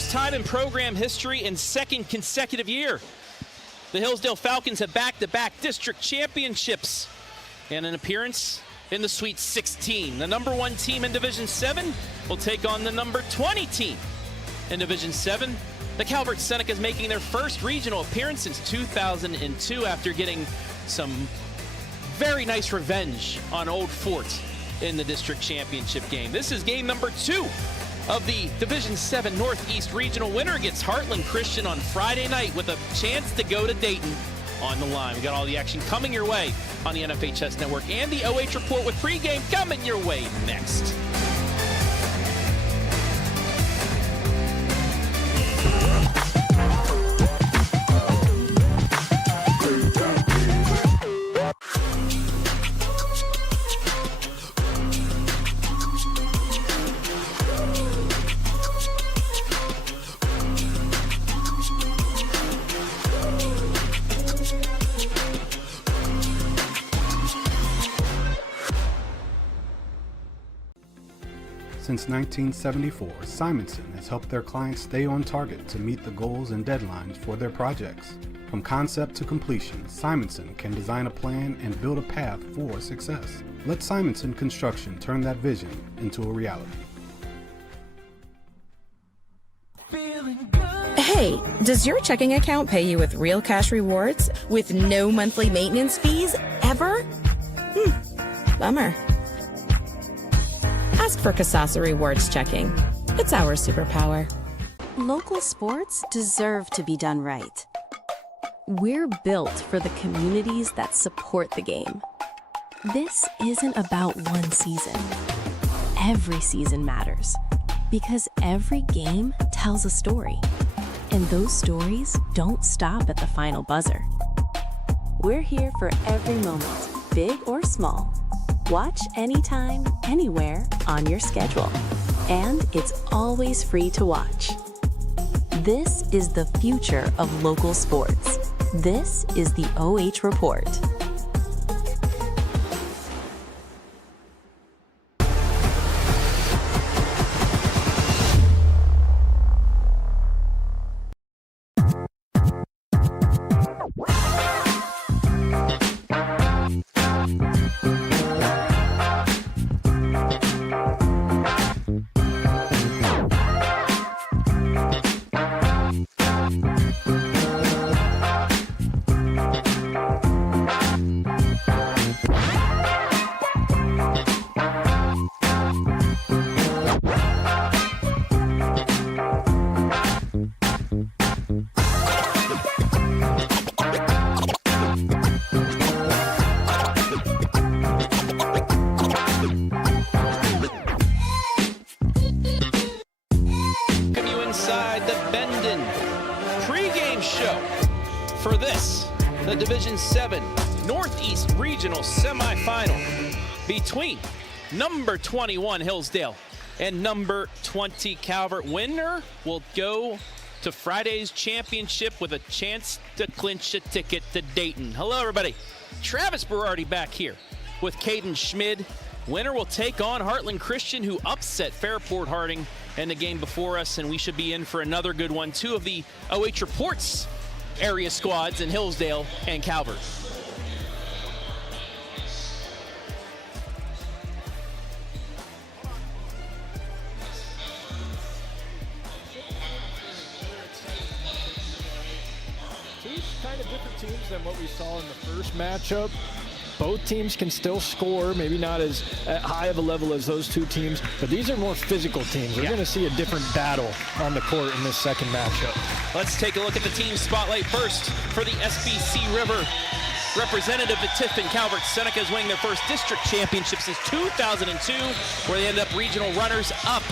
first time in program history and second consecutive year, the Hillsdale Falcons have back-to-back district championships and an appearance in the Sweet 16. The number 1 team in Division 7 will take on the number 20 team in Division 7. The Calvert Senecas making their first regional appearance since 2002 after getting some very nice revenge on Old Fort in the district championship game. This is game number 2 of the Division 7 Northeast Regional. Winner gets Heartland Christian on Friday night with a chance to go to Dayton on the line. We got all the action coming your way on the NFHS Network, and the OH Report with pregame coming your way next. Since 1974, Simonson has helped their clients stay on target to meet the goals and deadlines for their projects. From concept to completion, Simonson can design a plan and build a path for success. Let Simonson Construction turn that vision into a reality. Hey, does your checking account pay you with real cash rewards with no monthly maintenance fees ever? Bummer. Ask for Kasasa Rewards Checking. It's our superpower. Local sports deserve to be done right. We're built for the communities that support the game. This isn't about one season. Every season matters because every game tells a story. And those stories don't stop at the final buzzer. We're here for every moment, big or small. Watch anytime, anywhere on your schedule. And it's always free to watch. This is the future of local sports. This is the OH Report. The Bendon pregame show for this, the Division 7 Northeast Regional Semifinal between number 21 Hillsdale and number 20 Calvert. Winner will go to Friday's championship with a chance to clinch a ticket to Dayton. Hello, everybody. Travis Berardi back here with Caden Schmid. Winner will take on Heartland Christian, who upset Fairport Harding in the game before us, and we should be in for another good one. 2 of the OH Reports area squads in Hillsdale and Calvert. Two kind of different teams than what we saw in the first matchup. Both teams can still score, maybe not as high of a level as those two teams, but these are more physical teams. We're going to see a different battle on the court in this second matchup. Let's take a look at the team spotlight first for the SBC River. Representative at Tiffin, Calvert Senecas winning their first district championship since 2002, where they ended up regional runners-up.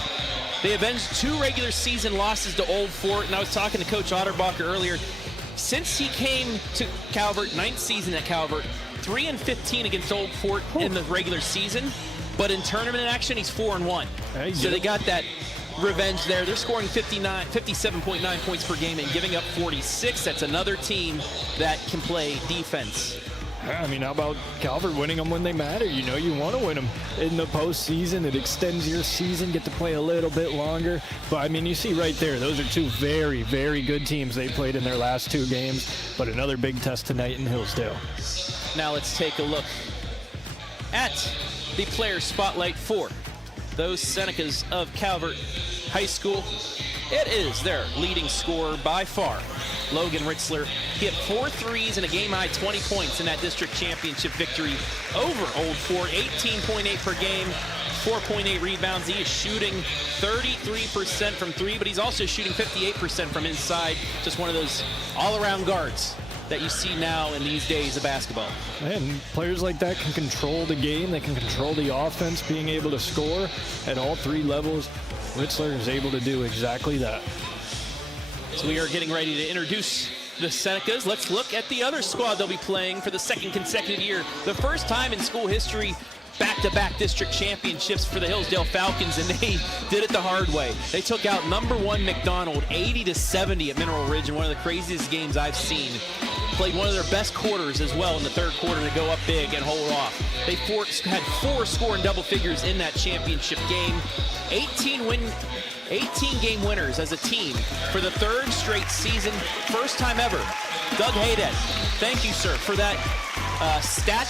They avenged 2 regular season losses to Old Fort, and I was talking to Coach Otterbacher earlier. Since he came to Calvert, 9th season at Calvert, 3-15 against Old Fort in the regular season, but in tournament action, he's 4-1. So they got that revenge there. They're scoring 57.9 points per game and giving up 46. That's another team that can play defense. I mean, how about Calvert winning them when they matter? You know, you want to win them in the postseason. It extends your season, get to play a little bit longer. But, I mean, you see right there, those are two very, very good teams they played in their last 2 games. But another big test tonight in Hillsdale. Now let's take a look at the player spotlight for those Senecas of Calvert High School. It is their leading scorer by far, Logan Ritzler. He had 4 threes and a game-high 20 points in that district championship victory over Old Fort. 18.8 per game, 4.8 rebounds. He is shooting 33% from 3, but he's also shooting 58% from inside. Just one of those all-around guards that you see now in these days of basketball. And players like that can control the game. They can control the offense, being able to score at all 3 levels. Ritzler is able to do exactly that. So we are getting ready to introduce the Senecas. Let's look at the other squad they'll be playing for the 2nd consecutive year. The first time in school history, back-to-back district championships for the Hillsdale Falcons, and they did it the hard way. They took out #1 McDonald 80-70 at Mineral Ridge in one of the craziest games I've seen. Played one of their best quarters as well in the 3rd quarter to go up big and hold off. They had 4 scoring double figures in that championship game. 18-game winners as a team for the 3rd straight season. First time ever. Doug Haydad, thank you, sir, for that stat.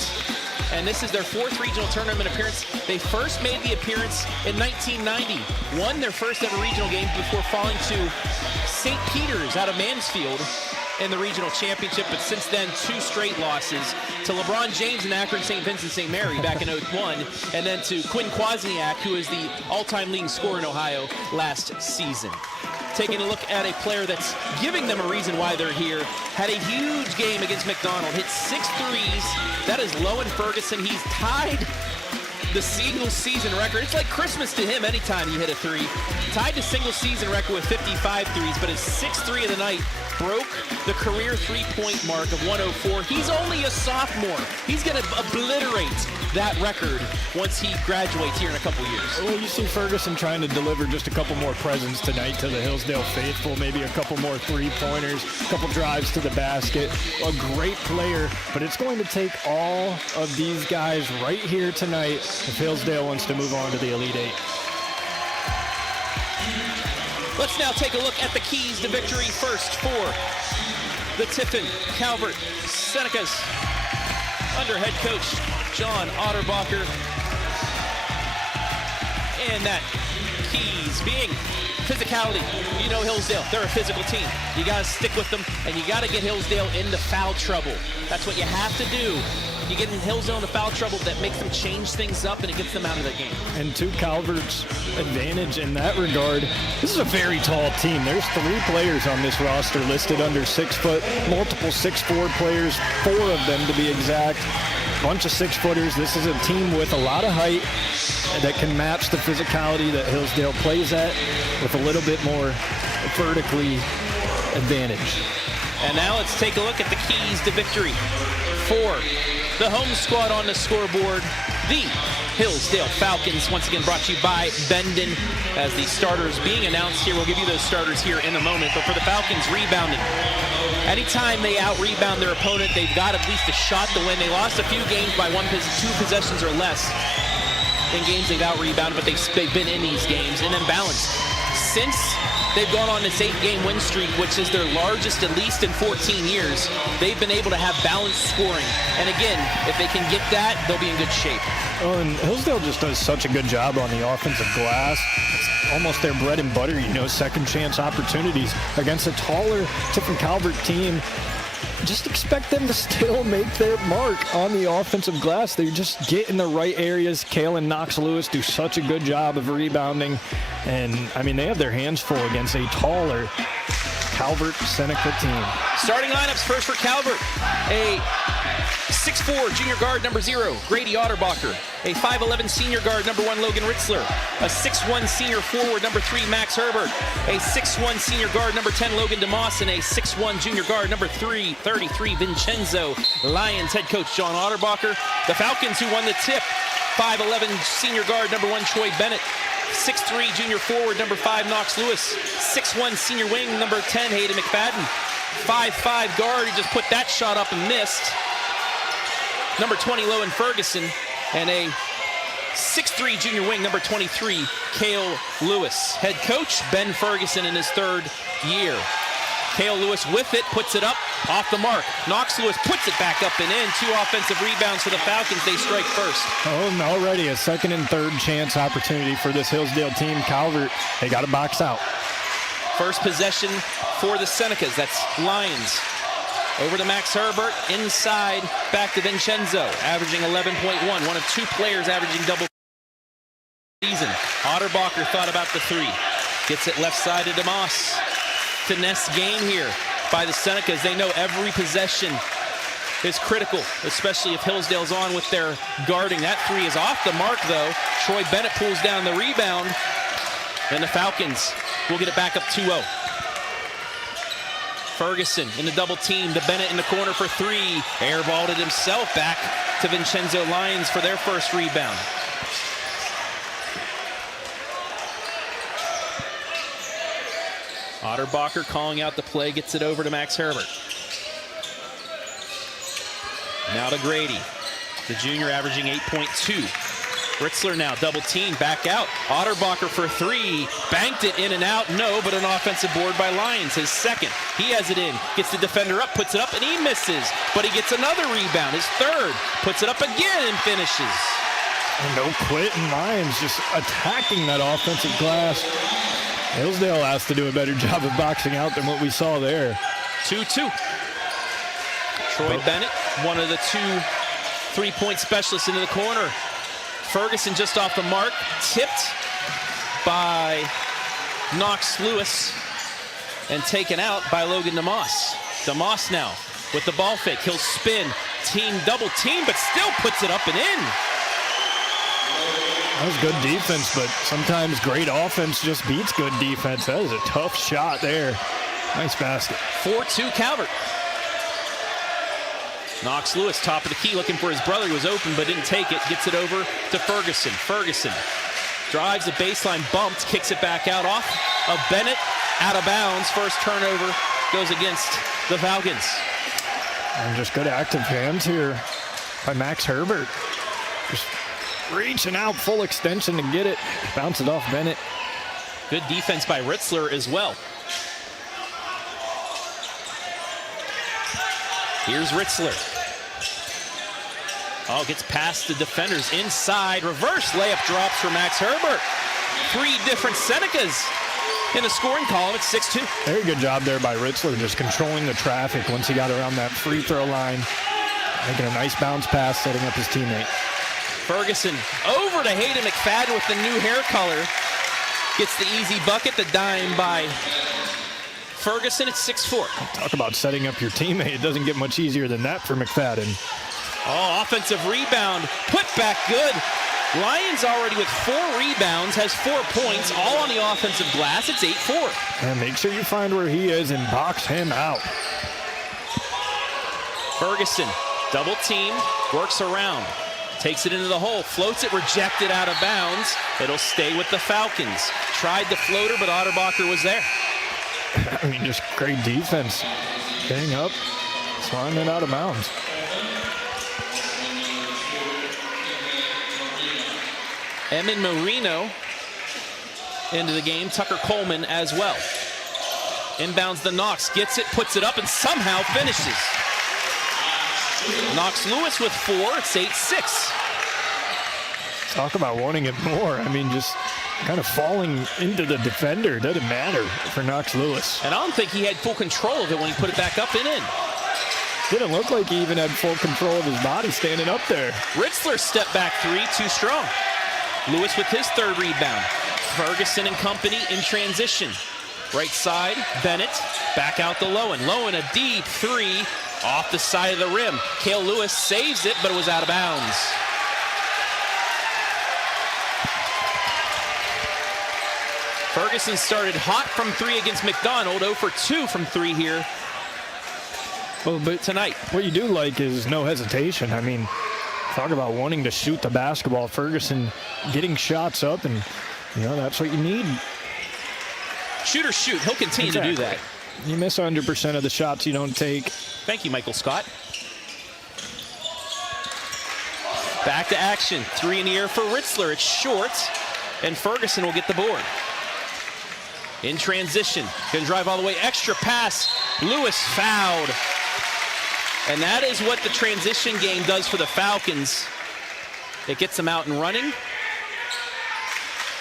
And this is their 4th regional tournament appearance. They first made the appearance in 1990, won their first ever regional game before falling to St. Peter's out of Mansfield in the regional championship, but since then 2 straight losses to LeBron James and Akron St. Vincent St. Mary back in 01, and then to Quinn Kwasniak, who is the all-time leading scorer in Ohio last season. Taking a look at a player that's giving them a reason why they're here. Had a huge game against McDonald, hit 6 threes. That is Lowen Ferguson. He's tied the single season record. It's like Christmas to him anytime you hit a 3. Tied the single season record with 55 threes, but his 6th 3 of the night broke the career 3-point mark of 104. He's only a sophomore. He's going to obliterate that record once he graduates here in a couple years. Well, you see Ferguson trying to deliver just a couple more presents tonight to the Hillsdale faithful, maybe a couple more 3-pointers, a couple drives to the basket. A great player, but it's going to take all of these guys right here tonight if Hillsdale wants to move on to the Elite 8. Let's now take a look at the keys to victory. First for the Tiffin Calvert Senecas under head coach John Otterbacher. And that keys being physicality. You know Hillsdale, they're a physical team. You got to stick with them, and you got to get Hillsdale into foul trouble. That's what you have to do. You get in Hillsdale into foul trouble, that makes them change things up, and it gets them out of the game. And to Calvert's advantage in that regard, this is a very tall team. There's 3 players on this roster listed under 6 foot, multiple 6'4" players, 4 of them to be exact. Bunch of 6-footers. This is a team with a lot of height that can match the physicality that Hillsdale plays at with a little bit more vertically advantage. And now let's take a look at the keys to victory for the home squad on the scoreboard, the Hillsdale Falcons. Once again brought to you by Bendon. As the starters being announced here, we'll give you those starters here in a moment. But for the Falcons, rebounding. Anytime they out-rebound their opponent, they've got at least a shot to win. They lost a few games by 2 possessions or less in games they've out-rebounded, but they've been in these games. And then balanced. Since they've gone on this 8-game win streak, which is their largest at least in 14 years, they've been able to have balanced scoring. And again, if they can get that, they'll be in good shape. Oh, and Hillsdale just does such a good job on the offensive glass. It's almost their bread and butter, you know, second chance opportunities against a taller Tiffin Calvert team. Just expect them to still make their mark on the offensive glass. They just get in the right areas. Kalen Knox-Lewis do such a good job of rebounding. And, I mean, they have their hands full against a taller Calvert Seneca team. Starting lineups first for Calvert. A 6'4" junior guard, number 0, Grady Otterbacher. A 5'11" senior guard, number 1, Logan Ritzler. A 6'1" senior forward, number 3, Max Herbert. A 6'1" senior guard, number 10, Logan DeMoss. And a 6'1" junior guard, number 33, Vincenzo Lions. Head coach John Otterbacher. The Falcons, who won the tip, 5'11" senior guard, number 1, Troy Bennett. 6'3" junior forward, number 5, Knox Lewis. 6'1" senior wing, number 10, Hayden McFadden. 5'5" guard, he just put that shot up and missed. number 20, Lowen Ferguson, and a 6'3" junior wing, number 23, Cale Lewis. Head coach, Ben Ferguson in his 3rd year. Cale Lewis with it, puts it up, off the mark. Knox Lewis puts it back up and in. 2 offensive rebounds for the Falcons. They strike first. Oh, and already a 2nd and 3rd chance opportunity for this Hillsdale team. Calvert, they got to box out. First possession for the Senecas. That's Lions. Over to Max Herbert, inside, back to Vincenzo, averaging 11.1. One of 2 players averaging double season. Otterbacher thought about the 3. Gets it left side to DeMoss. Finesse game here by the Senecas. They know every possession is critical, especially if Hillsdale's on with their guarding. That 3 is off the mark, though. Troy Bennett pulls down the rebound. And the Falcons will get it back up 2-0. Ferguson in the double team to Bennett in the corner for 3. Airballed it himself back to Vincenzo Lions for their first rebound. Otterbacher calling out the play, gets it over to Max Herbert. Now to Grady, the junior averaging 8.2. Ritzler now double team, back out. Otterbacher for 3, banked it in and out. No, but an offensive board by Lions, his 2nd. He has it in, gets the defender up, puts it up, and he misses. But he gets another rebound, his 3rd. Puts it up again and finishes. And no quitting. Lions just attacking that offensive glass. Hillsdale has to do a better job of boxing out than what we saw there. 2-2. Troy Bennett, one of the 2 3-point specialists into the corner. Ferguson just off the mark, tipped by Knox Lewis and taken out by Logan DeMoss. DeMoss now with the ball fake. He'll spin, double team, but still puts it up and in. That was good defense, but sometimes great offense just beats good defense. That is a tough shot there. Nice basket. 4-2 Calvert. Knox Lewis, top of the key, looking for his brother. He was open but didn't take it. Gets it over to Ferguson. Ferguson drives the baseline, bumped, kicks it back out off of Bennett, out of bounds. First turnover goes against the Falcons. And just good active hands here by Max Herbert. Just reaching out full extension to get it. Bounce it off Bennett. Good defense by Ritzler as well. Here's Ritzler. Oh, gets past the defenders inside. Reverse layup drops for Max Herbert. 3 different Senecas in the scoring column. It's 6-2. Very good job there by Ritzler, just controlling the traffic once he got around that free throw line. Making a nice bounce pass, setting up his teammate. Ferguson over to Hayden McFadden with the new hair color. Gets the easy bucket, the dime by Ferguson. It's 6-4. Talk about setting up your teammate. It doesn't get much easier than that for McFadden. Oh, offensive rebound. Put back good. Lions already with 4 rebounds, has 4 points, all on the offensive glass. It's 8-4. And make sure you find where he is and box him out. Ferguson, double team, works around. Takes it into the hole, floats it, rejected out of bounds. It'll stay with the Falcons. Tried the floater, but Otterbacher was there. I mean, just great defense. Getting up, sliding it out of bounds. Emin Marino into the game. Tucker Coleman as well. Inbounds the Knox, gets it, puts it up, and somehow finishes. Knox Lewis with 4. It's 8-6. Talk about wanting it more. I mean, just kind of falling into the defender. Doesn't matter for Knox Lewis. And I don't think he had full control of it when he put it back up and in. Didn't look like he even had full control of his body standing up there. Ritzler step back 3, too strong. Lewis with his 3rd rebound. Ferguson and company in transition. Right side, Bennett, back out to Lowen. Lowen a deep 3 off the side of the rim. Cale Lewis saves it, but it was out of bounds. Ferguson started hot from 3 against McDonald, 0 for 2 from 3 here. Well, but tonight, what you do like is no hesitation. I mean, talk about wanting to shoot the basketball. Ferguson getting shots up, and, you know, that's what you need. Shoot or shoot. He'll continue to do that. You miss 100% of the shots you don't take. Thank you, Michael Scott. Back to action. 3 in the air for Ritzler. It's short, and Ferguson will get the board. In transition, can drive all the way, extra pass. Lewis fouled. And that is what the transition game does for the Falcons. It gets them out and running.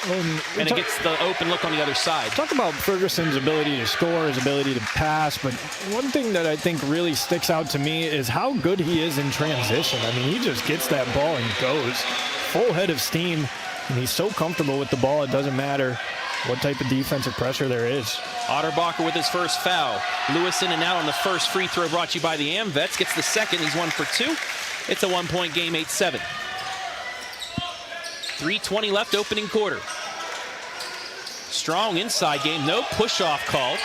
And it gets the open look on the other side. Talk about Ferguson's ability to score, his ability to pass, but one thing that I think really sticks out to me is how good he is in transition. I mean, he just gets that ball and goes. Full head of steam, and he's so comfortable with the ball, it doesn't matter what type of defensive pressure there is. Otterbacher with his first foul. Lewis in and out on the first free throw, brought to you by the AMVETS. Gets the second. He's 1 for 2. It's a 1-point game, 8-7. 3:20 left, opening quarter. Strong inside game. No push-off called.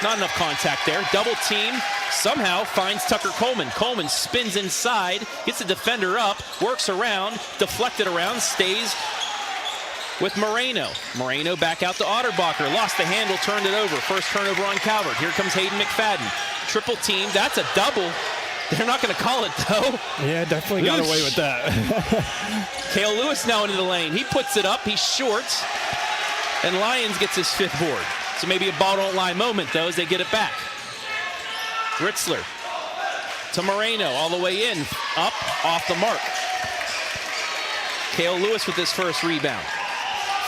Not enough contact there. Double team. Somehow finds Tucker Coleman. Coleman spins inside, gets the defender up, works around, deflected around, stays with Moreno. Moreno back out to Otterbacher. Lost the handle, turned it over. First turnover on Calvert. Here comes Hayden McFadden. Triple team. That's a double. They're not going to call it, though. Yeah, definitely got away with that. Cale Lewis now into the lane. He puts it up. He's short. And Lyons gets his 5th board. So maybe a ball don't lie moment, though, as they get it back. Ritzler to Moreno. All the way in. Up. Off the mark. Cale Lewis with his first rebound.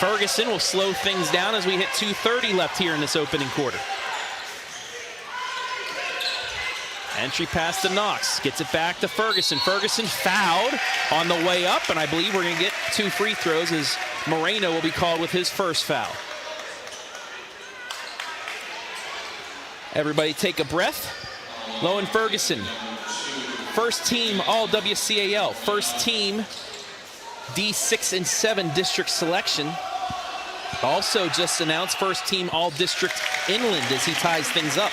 Ferguson will slow things down as we hit 2:30 left here in this opening quarter. Entry pass to Knox. Gets it back to Ferguson. Ferguson fouled on the way up, and I believe we're going to get 2 free throws as Moreno will be called with his first foul. Everybody take a breath. Lowen Ferguson, first team all WCAL, first team D6 and 7 district selection. Also just announced first team all district inland as he ties things up.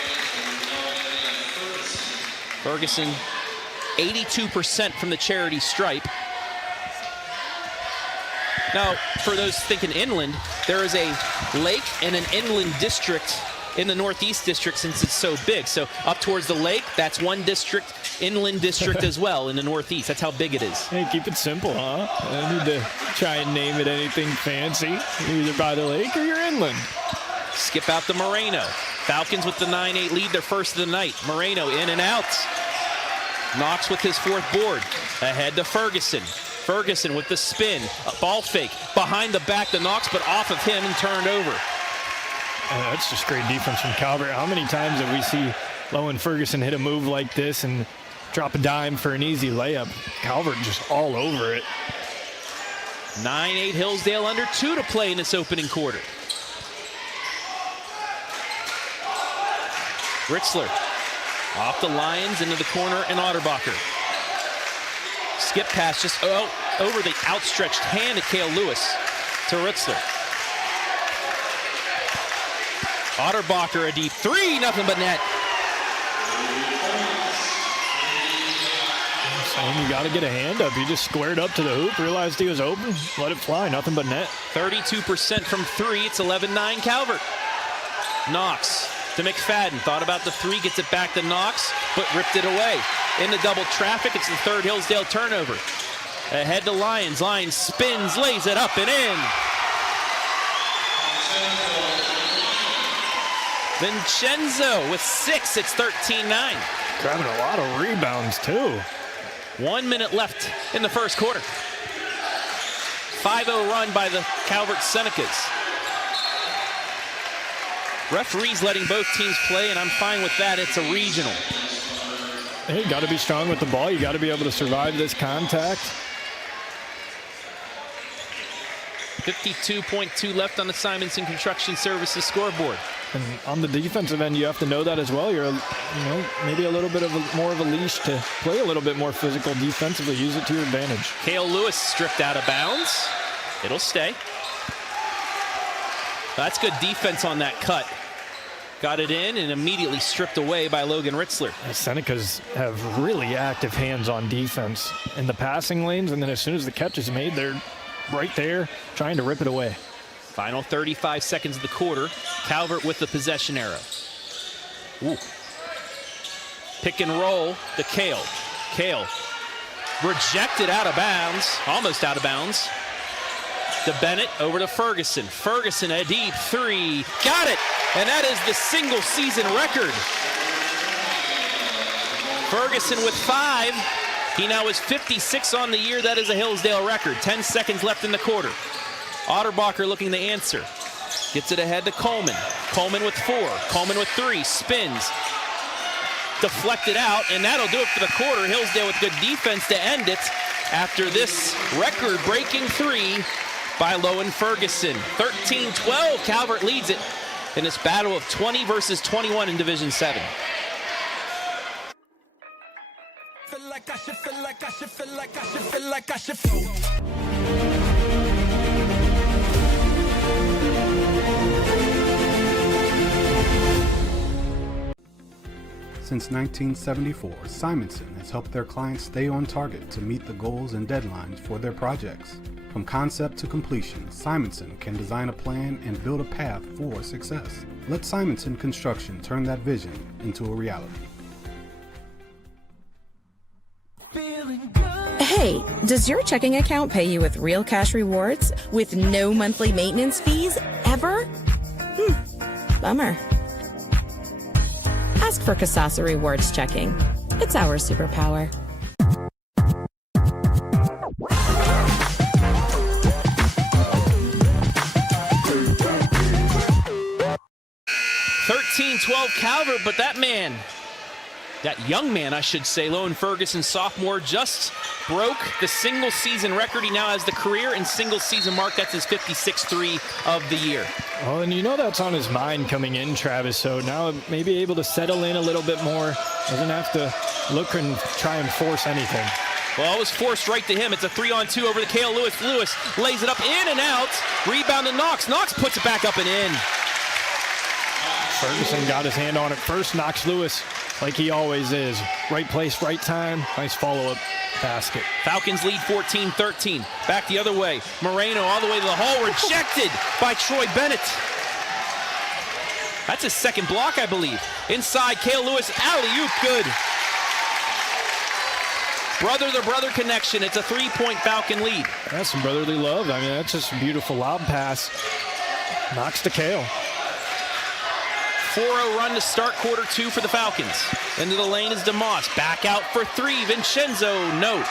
Ferguson, 82% from the charity stripe. Now, for those thinking inland, there is a lake and an inland district in the Northeast district since it's so big. So up towards the lake, that's one district, inland district as well in the Northeast. That's how big it is. Hey, keep it simple, huh? I need to try and name it anything fancy. You're either by the lake or you're inland. Skip out to Moreno. Falcons with the 9-8 lead, their first of the night. Moreno in and out. Knox with his 4th board. Ahead to Ferguson. Ferguson with the spin. A ball fake. Behind the back to Knox, but off of him and turned over. That's just great defense from Calvert. How many times have we see Lowen Ferguson hit a move like this and drop a dime for an easy layup? Calvert just all over it. 9-8 Hillsdale under 2 to play in this opening quarter. Ritzler off the Lions into the corner and Otterbacher. Skip pass just over the outstretched hand of Cale Lewis to Ritzler. Otterbacher a deep 3, nothing but net. And you got to get a hand up. He just squared up to the hoop, realized he was open, let it fly, nothing but net. 32% from 3, it's 11-9 Calvert. Knox to McFadden, thought about the 3, gets it back to Knox, but ripped it away. Into double traffic, it's the 3rd Hillsdale turnover. Ahead to Lyons, Lyons spins, lays it up and in. Vincenzo with 6, it's 13-9. Grabbing a lot of rebounds, too. 1 minute left in the first quarter. 5-0 run by the Calvert Senecas. Referees letting both teams play, and I'm fine with that. It's a regional. Hey, you got to be strong with the ball. You got to be able to survive this contact. 52.2 left on the Simonson Construction Services scoreboard. And on the defensive end, you have to know that as well. You're, maybe a little bit of more of a leash to play a little bit more physical defensively. Use it to your advantage. Cale Lewis stripped out of bounds. It'll stay. That's good defense on that cut. Got it in and immediately stripped away by Logan Ritzler. The Senecas have really active hands on defense in the passing lanes, and then as soon as the catch is made, they're right there trying to rip it away. Final 35 seconds of the quarter. Calvert with the possession arrow. Ooh. Pick and roll to Cale. Cale Rejected out of bounds, almost out of bounds. To Bennett, over to Ferguson. Ferguson, a deep three. Got it! And that is the single season record. Ferguson with 5. He now is 56 on the year. That is a Hillsdale record. 10 seconds left in the quarter. Otterbacher looking to answer. Gets it ahead to Coleman. Coleman with 4. Coleman with 3. Spins. Deflected out, and that'll do it for the quarter. Hillsdale with good defense to end it after this record-breaking 3 by Lowen Ferguson. 13-12, Calvert leads it in this battle of 20 versus 21 in Division 7. Since 1974, Simonson has helped their clients stay on target to meet the goals and deadlines for their projects. From concept to completion, Simonson can design a plan and build a path for success. Let Simonson Construction turn that vision into a reality. Hey, does your checking account pay you with real cash rewards with no monthly maintenance fees ever? Bummer. Ask for Kasasa Rewards Checking. It's our superpower. Calvert, but that young man, I should say, Lowen Ferguson, sophomore, just broke the single season record. He now has the career and single season mark. That's his 56-3 of the year. Oh, and you know that's on his mind coming in, Travis. So now maybe able to settle in a little bit more. Doesn't have to look and try and force anything. Well, it was forced right to him. It's a 3-on-2 over to Cale Lewis. Lewis lays it up in and out. Rebound to Knox. Knox puts it back up and in. Ferguson got his hand on it first. Knox Lewis, like he always is. Right place, right time. Nice follow-up basket. Falcons lead 14-13. Back the other way. Moreno all the way to the hole. Rejected by Troy Bennett. That's his second block, I believe. Inside, Cale Lewis, alley-oop, good. Brother-to-brother connection. It's a 3-point Falcon lead. That's some brotherly love. I mean, that's just a beautiful lob pass. Knox to Cale. 4-0 run to start quarter 2 for the Falcons. Into the lane is DeMoss. Back out for 3. Vincenzo, no.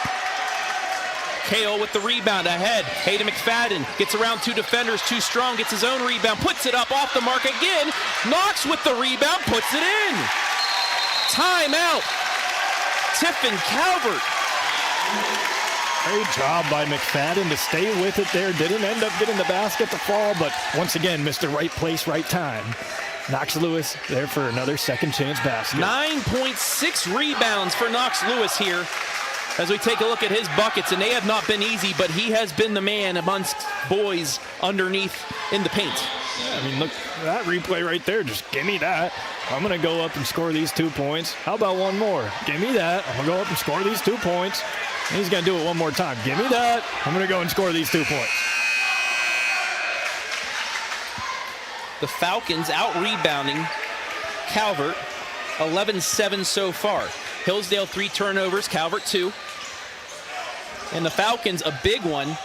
Cale with the rebound ahead. Hayden McFadden gets around 2 defenders, too strong, gets his own rebound, puts it up off the mark again. Knox with the rebound, puts it in. Timeout. Tiffin Calvert. Great job by McFadden to stay with it there. Didn't end up getting the basket to fall, but once again, missed the right place, right time. Knox Lewis there for another second chance basket. 9.6 rebounds for Knox Lewis here as we take a look at his buckets, and they have not been easy, but he has been the man amongst boys underneath in the paint. Yeah, I mean, look, that replay right there, just give me that. I'm going to go up and score these 2 points. How about one more? Give me that. I'm going to go up and score these 2 points. And he's going to do it one more time. Give me that. I'm going to go and score these 2 points. The Falcons out-rebounding Calvert, 11-7 so far. Hillsdale 3 turnovers, Calvert 2. And the Falcons, a big one.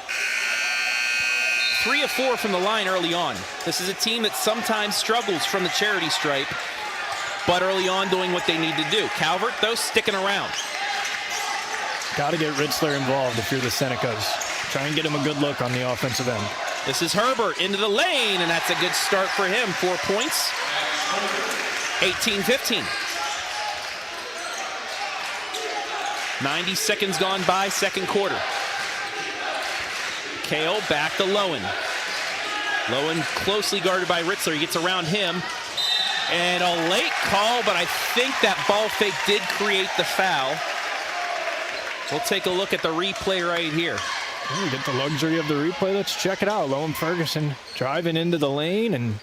3 of 4 from the line early on. This is a team that sometimes struggles from the charity stripe, but early on doing what they need to do. Calvert, though, sticking around. Got to get Ritzler involved if you're the Senecas. Try and get him a good look on the offensive end. This is Herbert into the lane, and that's a good start for him. 4 points, 18-15. 90 seconds gone by, second quarter. Cale back to Lowen. Lowen closely guarded by Ritzler. He gets around him. And a late call, but I think that ball fake did create the foul. We'll take a look at the replay right here. We get the luxury of the replay. Let's check it out. Lowen Ferguson driving into the lane and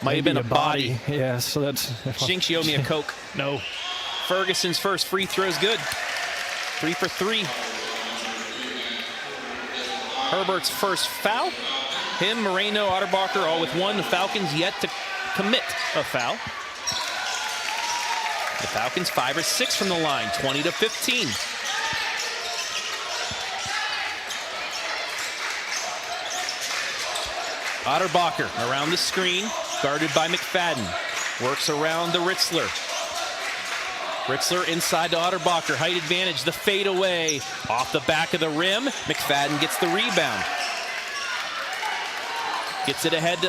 might have been a body. Yeah, so that's... Jinx, you owe me a Coke. No. Ferguson's first free throw is good. 3 for 3. Herbert's first foul. Him, Moreno, Otterbacher, all with 1. The Falcons yet to commit a foul. The Falcons 5 or 6 from the line, 20-15. Otterbacher around the screen, guarded by McFadden. Works around the Ritzler. Ritzler inside to Otterbacher, height advantage, the fadeaway off the back of the rim. McFadden gets the rebound. Gets it ahead to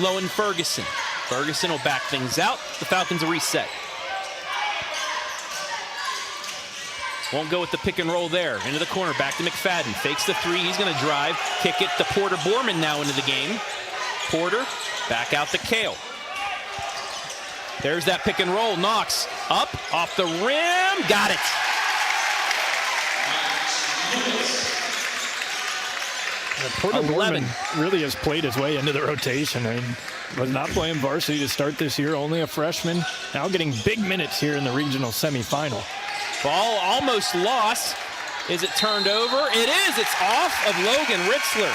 Lowen Ferguson. Ferguson will back things out. The Falcons will reset. Won't go with the pick and roll there. Into the corner, back to McFadden. Fakes the three, he's gonna drive. Kick it to Porter Borman now into the game. Porter, back out to Kale. There's that pick and roll. Knox up, off the rim, got it. Porter Borman really has played his way into the rotation. I mean, was not playing varsity to start this year, only a freshman. Now getting big minutes here in the regional semifinal. Ball almost lost. Is it turned over? It is. It's off of Logan Ritzler.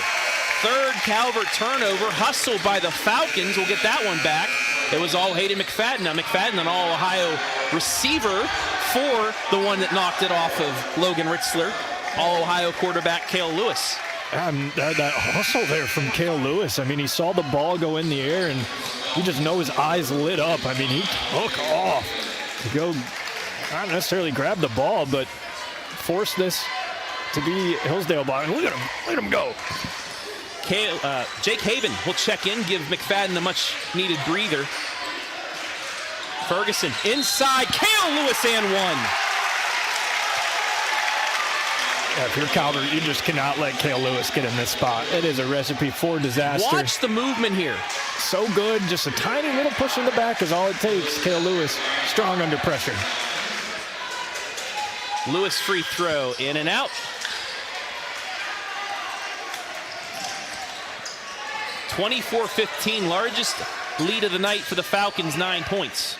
Third Calvert turnover. Hustle by the Falcons. We'll get that one back. It was all Hayden McFadden. Now McFadden, an All-Ohio receiver for the one that knocked it off of Logan Ritzler. All-Ohio quarterback Cale Lewis. That hustle there from Cale Lewis. I mean, he saw the ball go in the air, and you just know his eyes lit up. I mean, he took off to go, not necessarily grab the ball, but force this to be Hillsdale ball. And look at him go. Jake Haven will check in, give McFadden a much-needed breather. Ferguson inside, Cale Lewis and one. Yeah, if you're Calvert, you just cannot let Cale Lewis get in this spot. It is a recipe for disaster. Watch the movement here. So good, just a tiny little push in the back is all it takes. Cale Lewis, strong under pressure. Lewis free throw, in and out. 24-15, largest lead of the night for the Falcons, 9 points.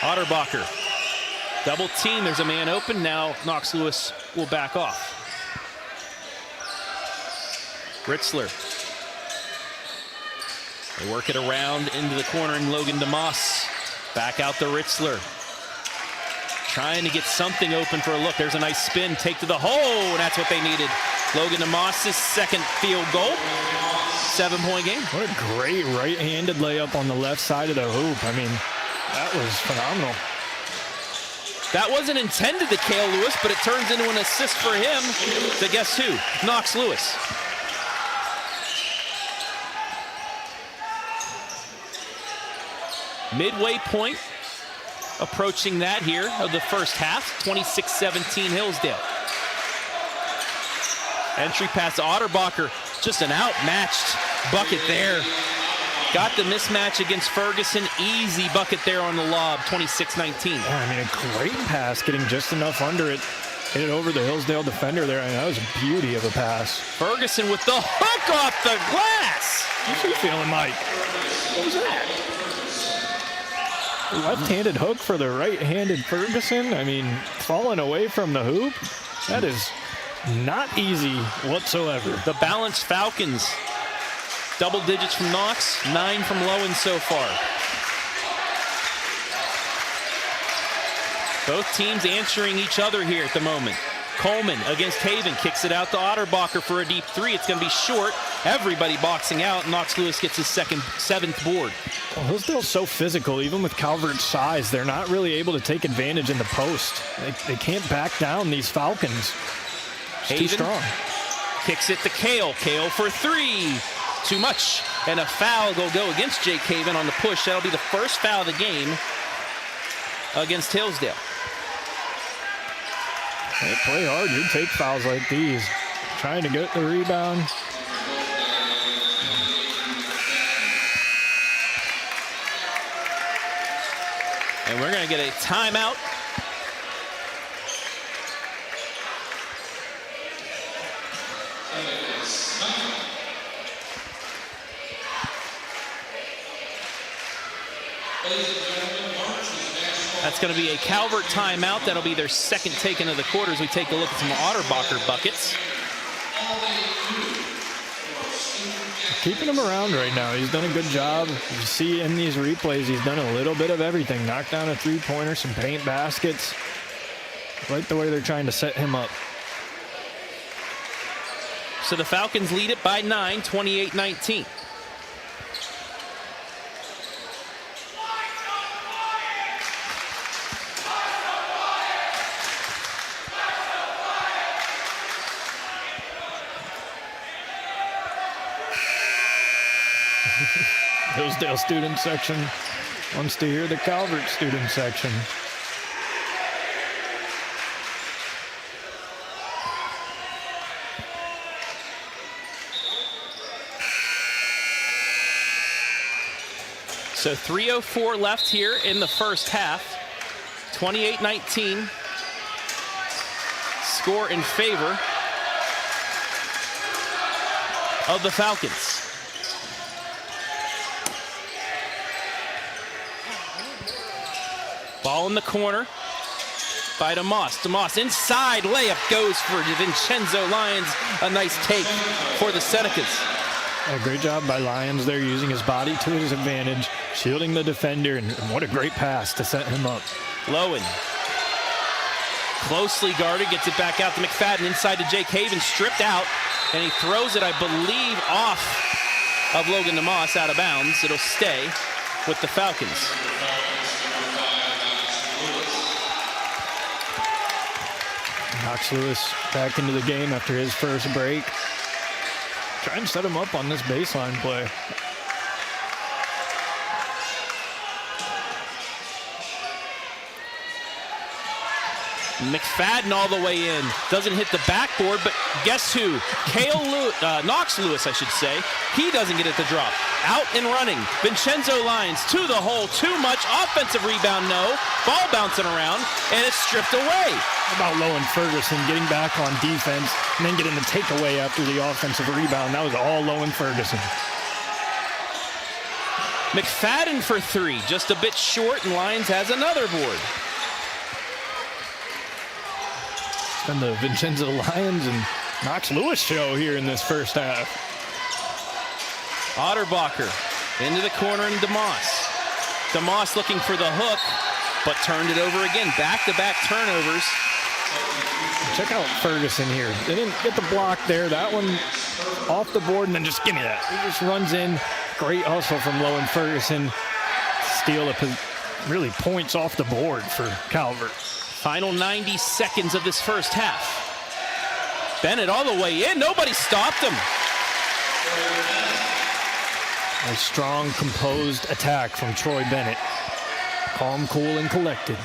Otterbacher, double team, there's a man open. Now Knox Lewis will back off. Ritzler. They work it around into the corner, and Logan DeMoss. Back out to Ritzler. Trying to get something open for a look. There's a nice spin, take to the hole, and that's what they needed. Logan DeMoss' second field goal. 7-point game. What a great right-handed layup on the left side of the hoop. I mean, that was phenomenal. That wasn't intended to Cale Lewis, but it turns into an assist for him to guess who? Knox Lewis. Midway point, approaching that here of the first half. 26-17 Hillsdale. Entry pass to Otterbacher, just an outmatched bucket there. Got the mismatch against Ferguson. Easy bucket there on the lob, 26-19. Yeah, I mean, a great pass, getting just enough under it. Hit it over the Hillsdale defender there. I mean, that was a beauty of a pass. Ferguson with the hook off the glass. What's he feeling like? What was that? Left-handed hook for the right-handed Ferguson. I mean, falling away from the hoop. That is not easy whatsoever. The balanced Falcons. Double digits from Knox, 9 from Lowen so far. Both teams answering each other here at the moment. Coleman against Haven, kicks it out to Otterbacher for a deep three. It's going to be short. Everybody boxing out. Knox Lewis gets his seventh board. Well, Hillsdale's so physical, even with Calvert's size. They're not really able to take advantage in the post. They can't back down these Falcons. It's too strong. Kicks it to Cale. Cale for three. Too much. And a foul will go against Jake Haven on the push. That'll be the first foul of the game against Hillsdale. They play hard. You take fouls like these. Trying to get the rebound. And we're going to get a timeout. That's going to be a Calvert timeout. That'll be their second taken of the quarter as we take a look at some Otterbacher buckets. Keeping him around right now. He's done a good job. You see in these replays, he's done a little bit of everything. Knocked down a three-pointer, some paint baskets. I like the way they're trying to set him up. So the Falcons lead it by 9, 28-19. Hillsdale student section wants to hear the Calvert student section. So 3:04 left here in the first half. 28-19. Score in favor of the Falcons. Ball in the corner by DeMoss. DeMoss inside layup goes for Vincenzo Lyons. A nice take for the Senecas. A great job by Lyons there, using his body to his advantage, shielding the defender, and what a great pass to set him up. Lowen, closely guarded, gets it back out to McFadden, inside to Jake Haven, stripped out, and he throws it, I believe, off of Logan DeMoss, out of bounds. It'll stay with the Falcons. Knox Lewis back into the game after his first break. Try and set him up on this baseline play. McFadden all the way in. Doesn't hit the backboard, but guess who? Knox Lewis, I should say. He doesn't get it to drop. Out and running. Vincenzo Lyons to the hole. Too much. Offensive rebound, no. Ball bouncing around, and it's stripped away. How about Lowen Ferguson getting back on defense and then getting the takeaway after the offensive rebound? That was all Lowen Ferguson. McFadden for three. Just a bit short, and Lyons has another board. And the Vincenzo Lyons and Knox Lewis show here in this first half. Otterbacher into the corner, and DeMoss. DeMoss looking for the hook, but turned it over again. Back-to-back turnovers. Check out Ferguson here. They didn't get the block there. That one off the board, and then just give me that. He just runs in. Great hustle from Lowen Ferguson. Steal really points off the board for Calvert. Final 90 seconds of this first half. Bennett all the way in. Nobody stopped him. A strong, composed attack from Troy Bennett. Calm, cool, and collected.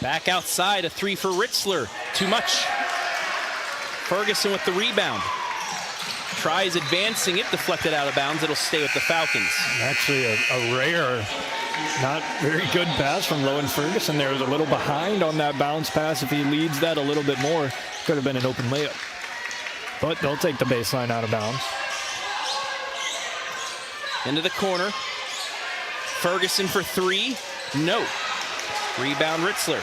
Back outside, a three for Ritzler. Too much. Ferguson with the rebound. Tries advancing it, deflected out of bounds. It'll stay with the Falcons. Actually, a rare, not very good pass from Lowen Ferguson. There was a little behind on that bounce pass. If he leads that a little bit more, could have been an open layup. But they'll take the baseline out of bounds. Into the corner. Ferguson for three. No. Rebound Ritzler.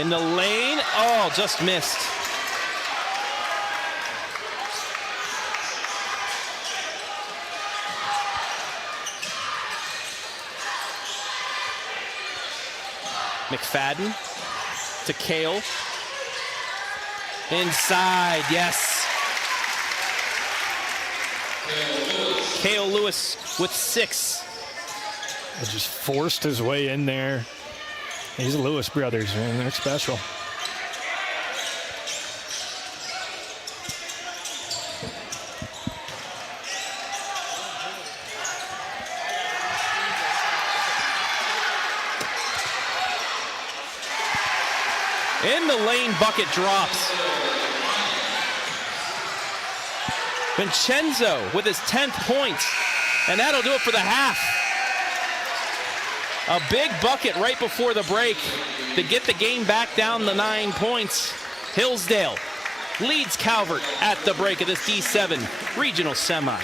In the lane. Oh, just missed. McFadden to Kale. Inside, yes. Kale Lewis with 6. He just forced his way in there. These Lewis brothers, man, they're special. In the lane, bucket drops. Vincenzo with his 10th point, and that'll do it for the half. A big bucket right before the break to get the game back down to 9 points. Hillsdale leads Calvert at the break of this D7 regional semi.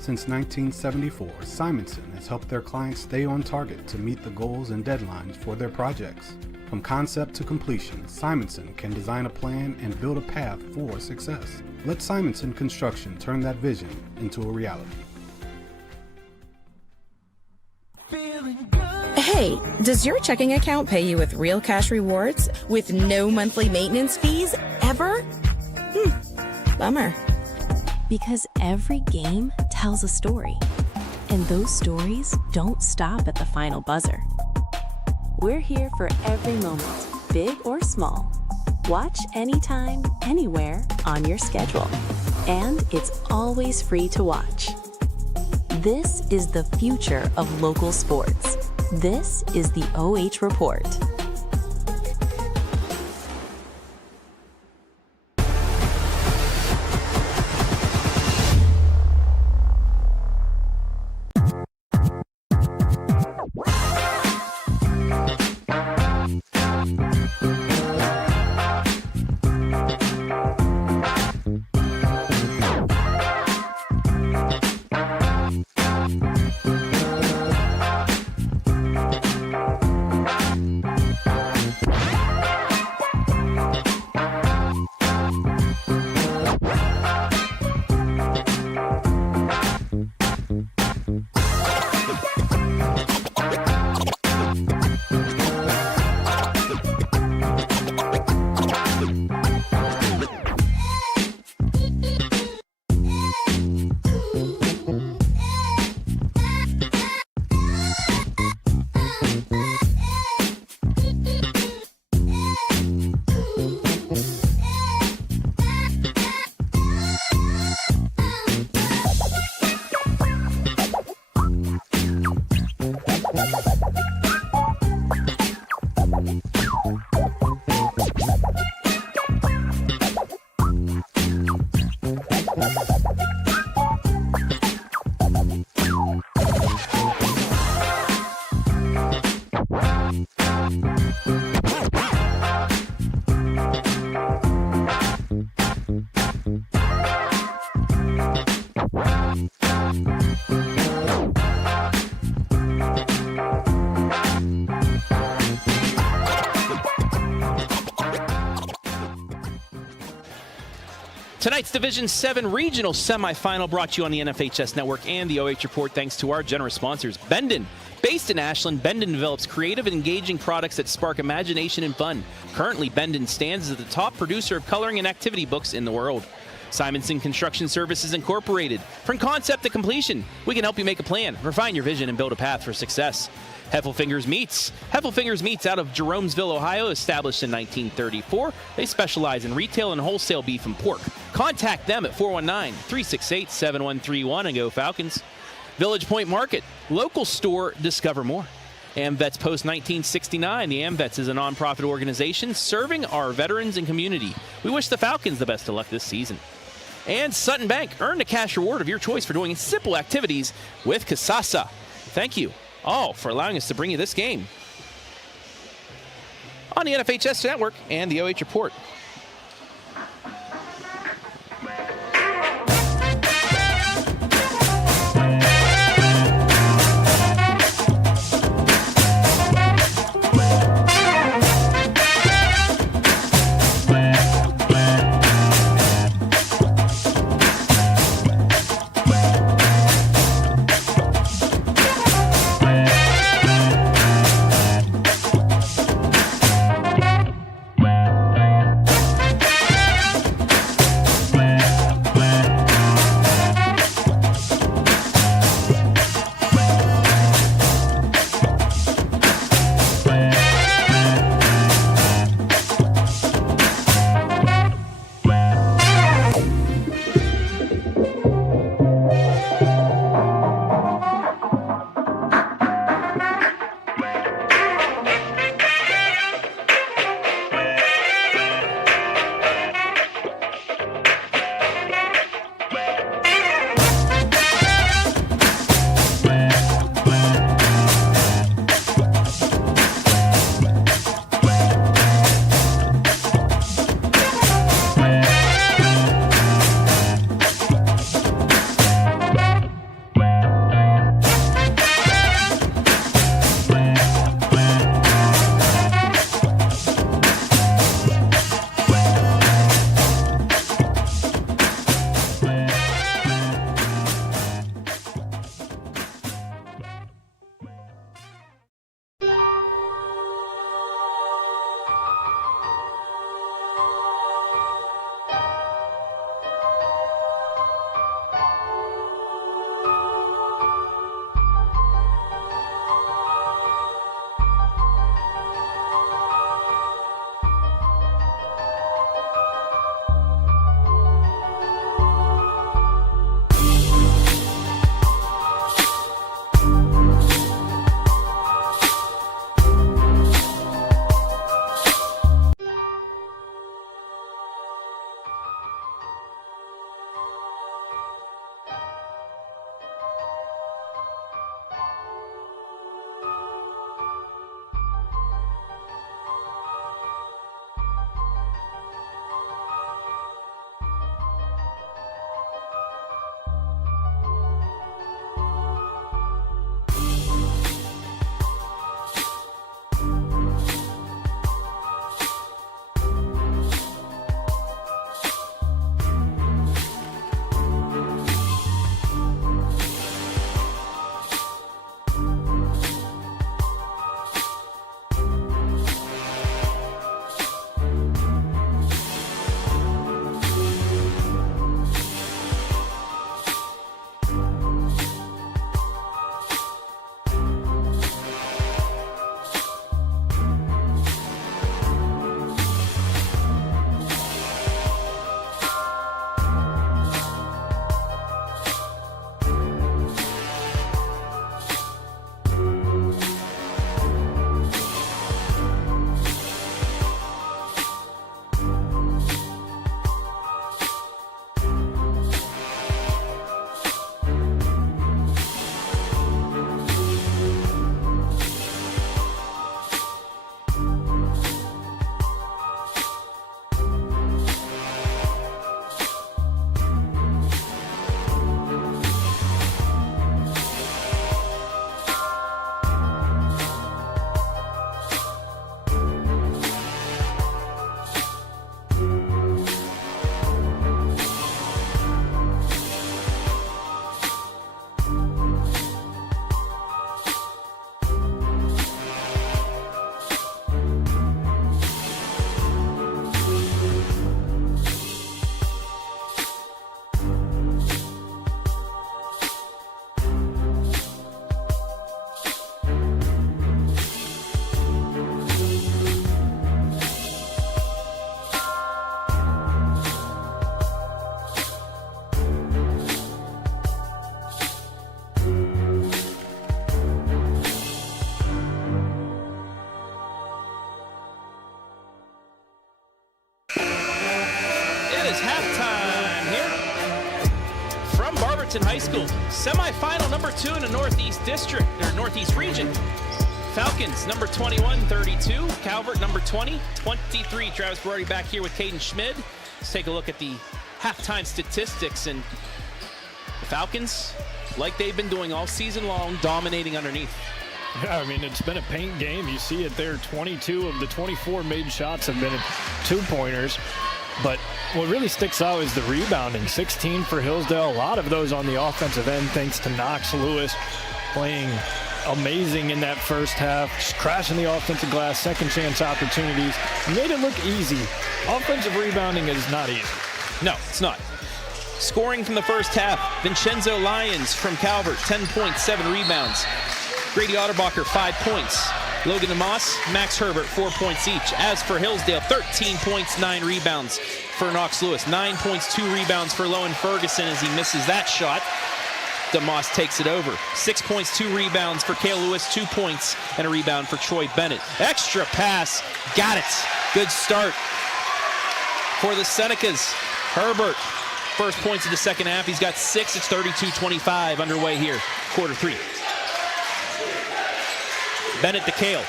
Since 1974, Simonson has helped their clients stay on target to meet the goals and deadlines for their projects. From concept to completion, Simonson can design a plan and build a path for success. Let Simonson Construction turn that vision into a reality. Hey, does your checking account pay you with real cash rewards with no monthly maintenance fees ever? Bummer. Because every game tells a story, and those stories don't stop at the final buzzer. We're here for every moment, big or small. Watch anytime, anywhere on your schedule. And it's always free to watch. This is the future of local sports. This is the OH Report. Tonight's Division 7 Regional Semifinal brought to you on the NFHS Network and the OH Report thanks to our generous sponsors. Bendon. Based in Ashland, Bendon develops creative and engaging products that spark imagination and fun. Currently, Bendon stands as the top producer of coloring and activity books in the world. Simonson Construction Services Incorporated. From concept to completion, we can help you make a plan, refine your vision, and build a path for success. Heffelfinger's Meats. Heffelfinger's Meats out of Jeromesville, Ohio, established in 1934. They specialize in retail and wholesale beef and pork. Contact them at 419-368-7131 and go Falcons. Village Point Market. Local store, discover more. AMVETS Post 1969. The AMVETS is a nonprofit organization serving our veterans and community. We wish the Falcons the best of luck this season. And Sutton Bank. Earn a cash reward of your choice for doing simple activities with Kasasa. Thank you all for allowing us to bring you this game on the NFHS Network and the OH Report. Riverton High School. Semifinal number 2 in the Northeast District, or Northeast Region. Falcons, number 21, 32. Calvert, number 20, 23. Travis Berardi back here with Caden Schmid. Let's take a look at the halftime statistics. And the Falcons, like they've been doing all season long, dominating underneath. Yeah, I mean, it's been a paint game. You see it there. 22 of the 24 made shots have been 2-pointers. But what really sticks out is the rebounding. 16 for Hillsdale. A lot of those on the offensive end, thanks to Knox Lewis playing amazing in that first half, just crashing the offensive glass, second chance opportunities. Made it look easy. Offensive rebounding is not easy. No, it's not. Scoring from the first half, Vincenzo Lyons from Calvert, 10 points, 7 rebounds. Grady Otterbacher, 5 points. Logan Amos, Max Herbert, 4 points each. As for Hillsdale, 13 points, 9 rebounds for Knox Lewis. 9 points, 2 rebounds for Lowen Ferguson as he misses that shot. DeMoss takes it over. 6 points, 2 rebounds for Cale Lewis, 2 points, and a rebound for Troy Bennett. Extra pass, got it. Good start for the Senecas. Herbert, first points of the second half. He's got 6. It's 32-25 underway here, quarter 3. Bennett to Cale.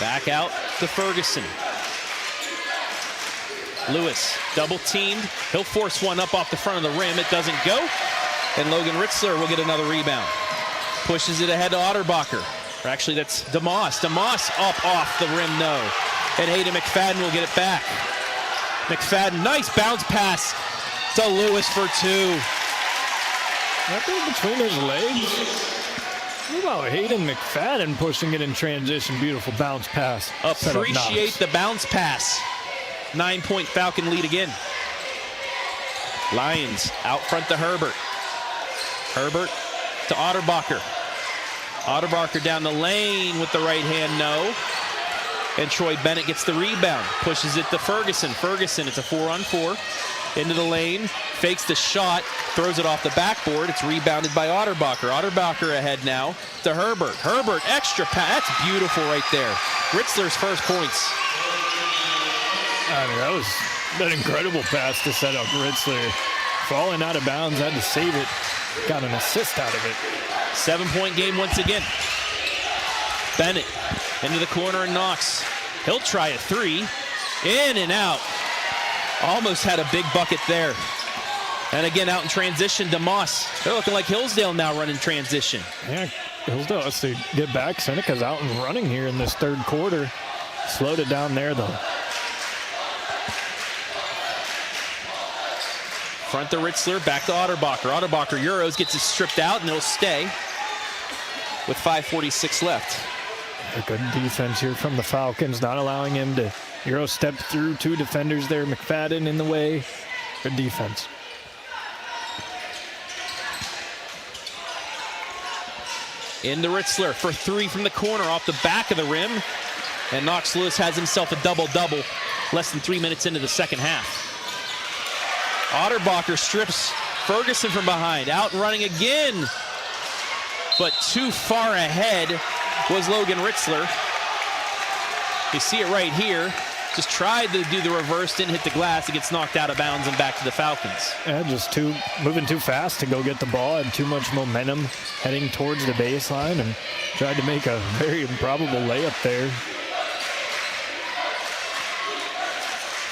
Back out to Ferguson. Lewis double teamed. He'll force one up off the front of the rim. It doesn't go. And Logan Ritzler will get another rebound. Pushes it ahead to Otterbacher. Or actually, that's DeMoss. DeMoss up off the rim, no. And Hayden McFadden will get it back. McFadden, nice bounce pass to Lewis for 2. Nothing between his legs. What about Hayden McFadden pushing it in transition? Beautiful bounce pass. Appreciate the bounce pass. 9-point Falcon lead again. Lions out front to Herbert. Herbert to Otterbacher. Otterbacher down the lane with the right hand, no. And Troy Bennett gets the rebound. Pushes it to Ferguson. Ferguson, it's a 4-on-4. Into the lane, fakes the shot, throws it off the backboard. It's rebounded by Otterbacher. Otterbacher ahead now to Herbert. Herbert, extra pass. That's beautiful right there. Ritzler's first points. I mean, that was an incredible pass to set up Ritzler. Falling out of bounds, had to save it. Got an assist out of it. 7-point game once again. Bennett into the corner and Knox. He'll try a 3. In and out. Almost had a big bucket there. And again, out in transition, DeMoss. They're looking like Hillsdale now running transition. Yeah, Hillsdale has to get back. Seneca's out and running here in this third quarter. Slowed it down there, though. Front to Ritzler, back to Otterbacher. Otterbacher Euros, gets it stripped out, and it'll stay with 5:46 left. A good defense here from the Falcons, not allowing him to Euro step through 2 defenders there. McFadden in the way. Good defense. Into Ritzler for 3 from the corner off the back of the rim. And Knox Lewis has himself a double-double less than 3 minutes into the second half. Otterbacher strips Ferguson from behind. Out and running again. But too far ahead was Logan Ritzler. You see it right here. Just tried to do the reverse, didn't hit the glass. It gets knocked out of bounds and back to the Falcons. Yeah, just moving too fast to go get the ball. Had too much momentum heading towards the baseline and tried to make a very improbable layup there.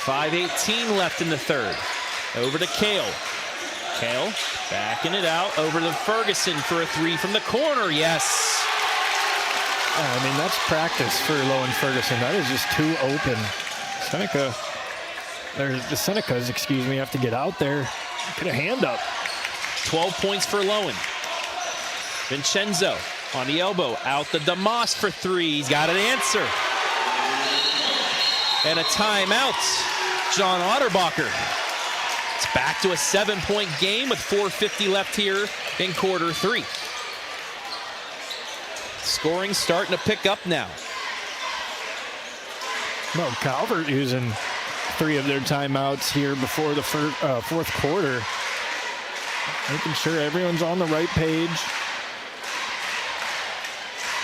5:18 left in the third. Over to Cale. Cale backing it out. Over to Ferguson for a 3 from the corner. Yes. I mean, that's practice for Lowen Ferguson. That is just too open. The Senecas, excuse me, have to get out there. Get a hand up. 12 points for Lowen. Vincenzo on the elbow. Out the DeMoss for 3. He's got an answer. And a timeout. John Otterbacher. It's back to a 7-point game with 4:50 left here in quarter 3. Scoring starting to pick up now. Well, Calvert using 3 of their timeouts here before the fourth quarter. Making sure everyone's on the right page.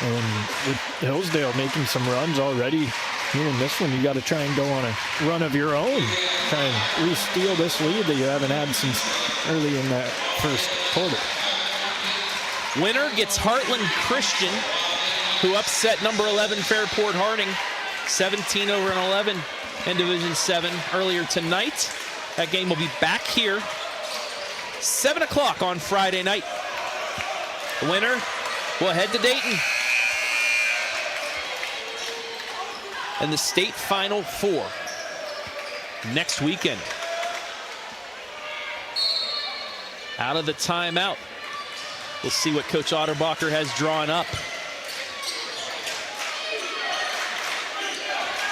And with Hillsdale making some runs already here in this one, you got to try and go on a run of your own. try and re-steal this lead that you haven't had since early in that first quarter. Winner gets Heartland Christian, who upset number 11 Fairport Harding, 17-11 in Division 7 earlier tonight. That game will be back here, 7 o'clock on Friday night. The winner will head to Dayton in the state Final Four next weekend. Out of the timeout, we'll see what Coach Otterbacher has drawn up.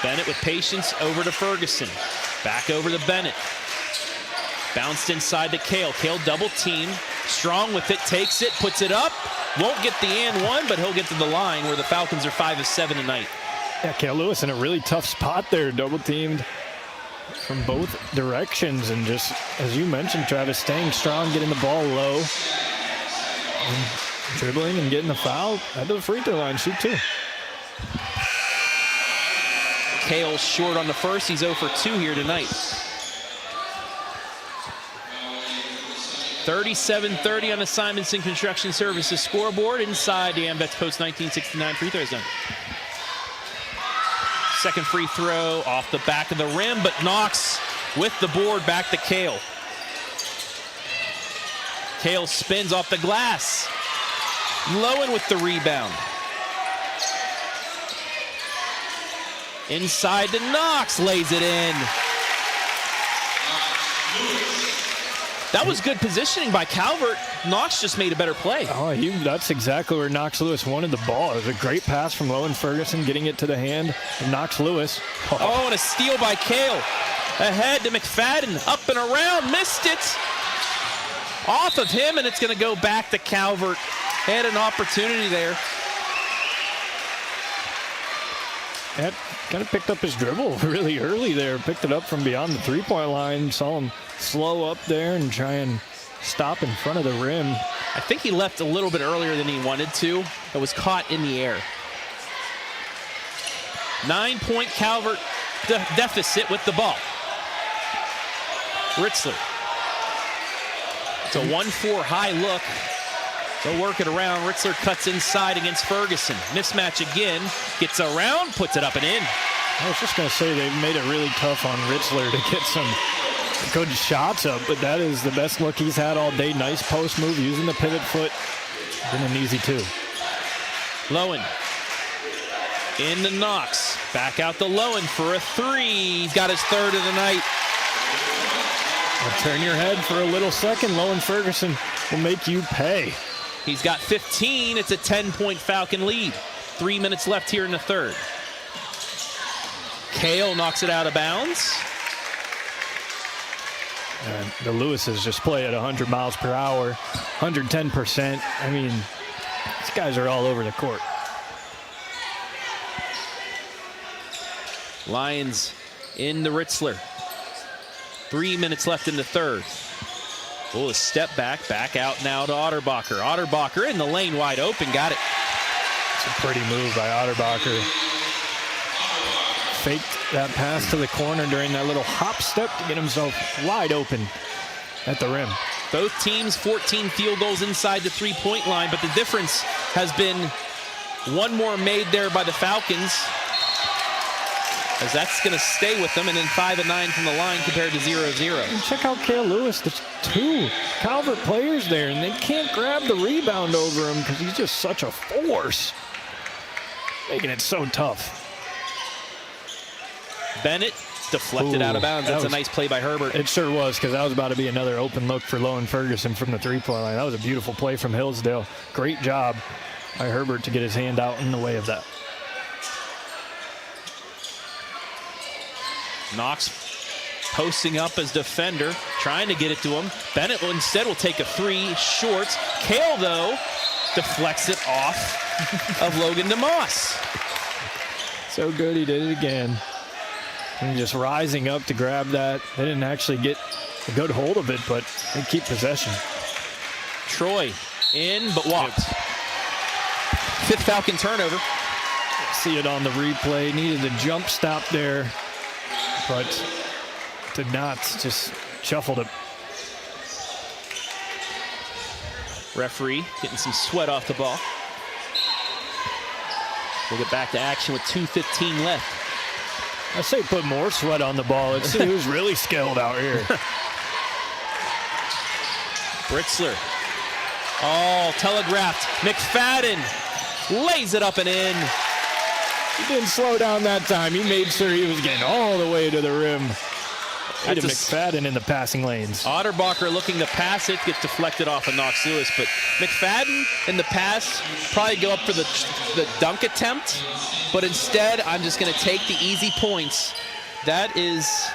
Bennett with patience over to Ferguson. Back over to Bennett. Bounced inside to Kale. Kale double team. Strong with it, takes it, puts it up. Won't get the and one, but he'll get to the line where the Falcons are 5 of 7 tonight. Yeah, Kale Lewis in a really tough spot there, double teamed from both directions. And just, as you mentioned, Travis, staying strong, getting the ball low, and dribbling and getting the foul at the free throw line. Shoot two. Kale short on the first. He's 0 for 2 here tonight. 37-30 on the Simonson Construction Services scoreboard inside the AMVETS Post 1969 free throw zone. Second free throw off the back of the rim, but Knox with the board back to Kale. Kale spins off the glass. Lowen with the rebound. Inside to Knox, lays it in. That was good positioning by Calvert. Knox just made a better play. Oh, that's exactly where Knox Lewis wanted the ball. It was a great pass from Lowen Ferguson, getting it to the hand of Knox Lewis. Oh, and a steal by Kale. Ahead to McFadden, up and around, missed it. Off of him, and it's going to go back to Calvert. Had an opportunity there. That kind of picked up his dribble really early there. Picked it up from beyond the three-point line. Saw him slow up there and try and stop in front of the rim. I think he left a little bit earlier than he wanted to. It was caught in the air. 9-point Calvert deficit with the ball. Ritzler. It's a 1-4 high look. They'll work it around. Ritzler cuts inside against Ferguson. Mismatch again. Gets around, puts it up and in. I was just going to say they've made it really tough on Ritzler to get some good shots up, but that is the best look he's had all day. Nice post move using the pivot foot. Been an easy two. Lowen. In the Knox. Back out to Lowen for a three. He's got his third of the night. Well, turn your head for a little second. Lowen Ferguson will make you pay. He's got 15. It's a 10-point Falcon lead. 3 minutes left here in the third. Kale knocks it out of bounds. And the Lewises just play at 100 miles per hour, 110%. I mean, these guys are all over the court. Lions in the Ritzler. 3 minutes left in the third. Oh, a step back out now to Otterbacher. Otterbacher in the lane wide open, got it. It's a pretty move by Otterbacher. Faked that pass to the corner during that little hop step to get himself wide open at the rim. Both teams 14 field goals inside the three-point line, but the difference has been one more made there by the Falcons, as that's going to stay with them, and then 5 of 9 from the line compared to 0-0. And check out Kale Lewis. There's two Calvert players there, and they can't grab the rebound over him because he's just such a force, making it so tough. Bennett deflected out of bounds. That's a nice play by Herbert. It sure was, because that was about to be another open look for Lowen Ferguson from the three-point line. That was a beautiful play from Hillsdale. Great job by Herbert to get his hand out in the way of that. Knox posting up as defender, trying to get it to him. Bennett instead will take a three, short. Kale, though, deflects it off of Logan DeMoss. So good, he did it again. And just rising up to grab that. They didn't actually get a good hold of it, but they keep possession. Troy in, but walked. Fifth Falcon turnover. See it on the replay. Needed a jump stop there, but did not, just shuffled it. Referee getting some sweat off the ball. We'll get back to action with 2:15 left. I say put more sweat on the ball. Let's see who's really skilled out here. Ritzler. Oh, telegraphed. McFadden lays it up and in. He didn't slow down that time. He made sure he was getting all the way to the rim. That's McFadden in the passing lanes. Otterbacher looking to pass it, gets deflected off of Knox Lewis, but McFadden in the pass probably go up for the dunk attempt, but instead I'm just going to take the easy points. That is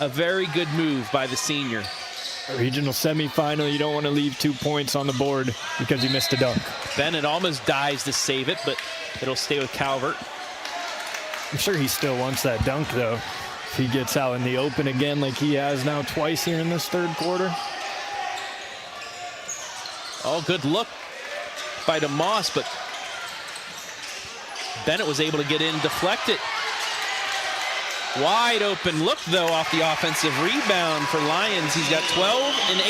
a very good move by the senior. A regional semifinal, you don't want to leave 2 points on the board because you missed a dunk. Bennett almost dies to save it, but it'll stay with Calvert. I'm sure he still wants that dunk, though. If he gets out in the open again like he has now twice here in this third quarter. Oh, good look by DeMoss, but Bennett was able to get in and deflect it. Wide open look, though, off the offensive rebound for Lions. He's got 12 and 8.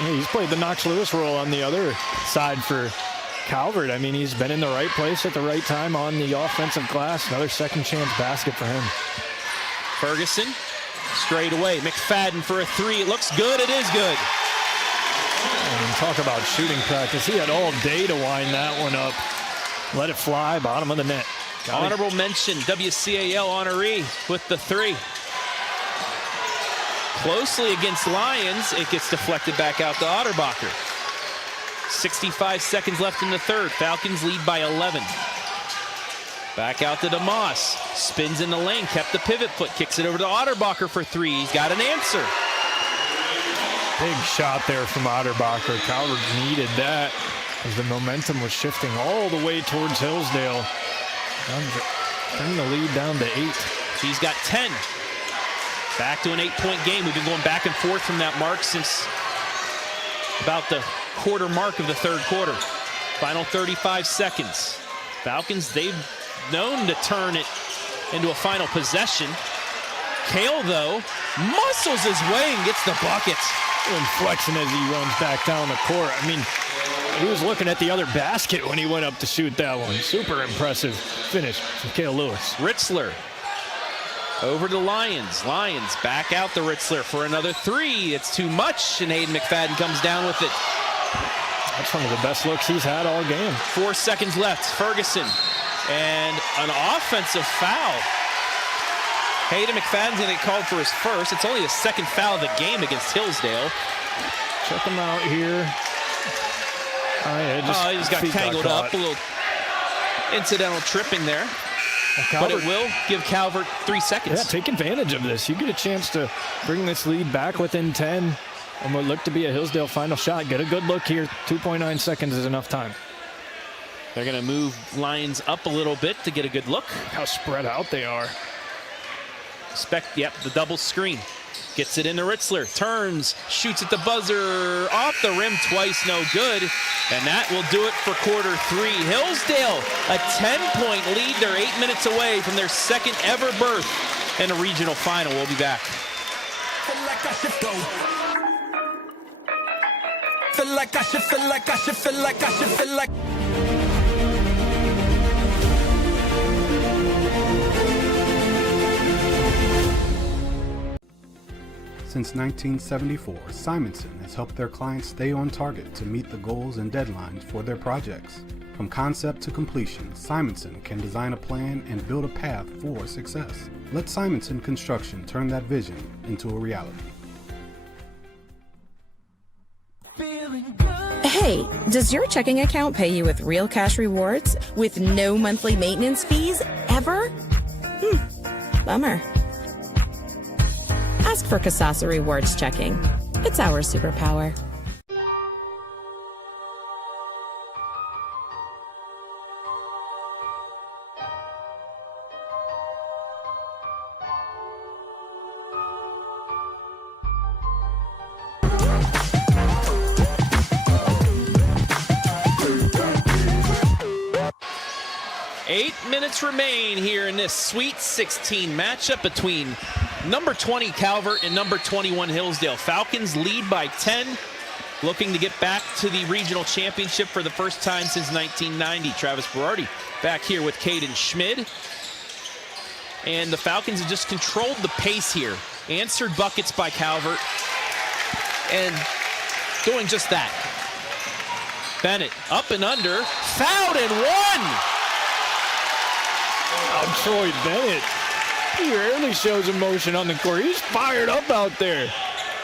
Yeah, he's played the Knox Lewis role on the other side for Calvert. I mean, he's been in the right place at the right time on the offensive glass. Another second chance basket for him. Ferguson, straight away. McFadden for a three. It looks good. It is good. And talk about shooting practice. He had all day to wind that one up. Let it fly, bottom of the net. Honorable mention, WCAL honoree with the three. Closely against Lions, it gets deflected back out to Otterbacher. 65 seconds left in the third. Falcons lead by 11. Back out to DeMoss. Spins in the lane, kept the pivot foot, kicks it over to Otterbacher for three. He's got an answer. Big shot there from Otterbacher. Calvert needed that as the momentum was shifting all the way towards Hillsdale. Turning the lead down to 8. He's got 10. Back to an 8-point game. We've been going back and forth from that mark since about the quarter mark of the third quarter. Final 35 seconds. Falcons, they've known to turn it into a final possession. Kale, though, muscles his way and gets the bucket. And flexing as he runs back down the court. I mean, he was looking at the other basket when he went up to shoot that one. Super impressive finish from Kale Lewis. Ritzler over to Lions. Lions back out to Ritzler for another three. It's too much, and Hayden McFadden comes down with it. That's one of the best looks he's had all game. 4 seconds left. Ferguson, and an offensive foul. Hayden McFadden's going to get called for his first. It's only the second foul of the game against Hillsdale. Check him out here. He just got tangled up. A little incidental tripping there. But it will give Calvert 3 seconds. Yeah, take advantage of this. You get a chance to bring this lead back within 10 on what looked to be a Hillsdale final shot. Get a good look here. 2.9 seconds is enough time. They're going to move Lions up a little bit to get a good look. How spread out they are. Yep, the double screen. Gets it into Ritzler, turns, shoots at the buzzer, off the rim twice, no good. And that will do it for quarter three. Hillsdale, a 10-point lead. They're 8 minutes away from their second ever berth in a regional final. We'll be back. Feel like I should go. Feel like I should, feel like I should, feel like I should, feel like. Since 1974, Simonson has helped their clients stay on target to meet the goals and deadlines for their projects. From concept to completion, Simonson can design a plan and build a path for success. Let Simonson Construction turn that vision into a reality. Hey, does your checking account pay you with real cash rewards with no monthly maintenance fees ever? Bummer. Ask for Kasasa Rewards Checking. It's our superpower. 8 minutes remain here in this Sweet 16 matchup between number 20 Calvert and number 21 Hillsdale Falcons. Lead by 10, looking to get back to the regional championship for the first time since 1990. Travis Berardi back here with Caden Schmid. And the Falcons have just controlled the pace here. Answered buckets by Calvert. And doing just that. Bennett up and under. Fouled and one! Oh, Troy Bennett. He rarely shows emotion on the court. He's fired up out there.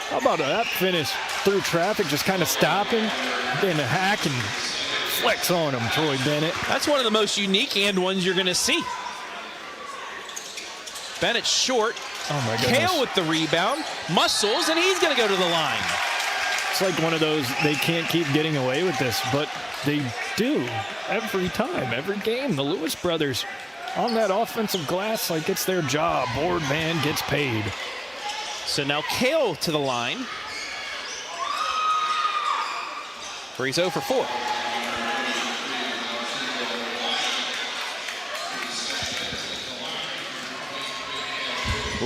How about that finish? Through traffic, just kind of stopping, then a hack and flex on him, Troy Bennett. That's one of the most unique and ones you're going to see. Bennett short. Oh my goodness. Kale with the rebound. Muscles, and he's going to go to the line. It's like one of those, they can't keep getting away with this, but they do every time, every game. The Lewis brothers on that offensive glass like it's their job. Board man gets paid. So now Kale to the line. Where he's 0 for 4.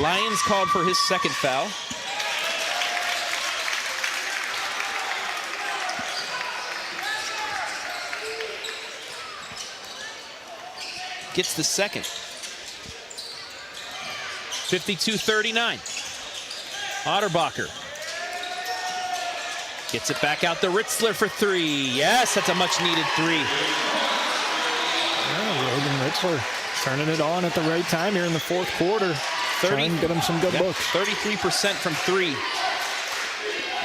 Lyons called for his second foul. Gets the second. 52-39. Otterbacher gets it back out to Ritzler for 3. Yes, that's a much-needed 3. Yeah, Logan Ritzler turning it on at the right time here in the fourth quarter. 30, get him some good looks. 33% from 3.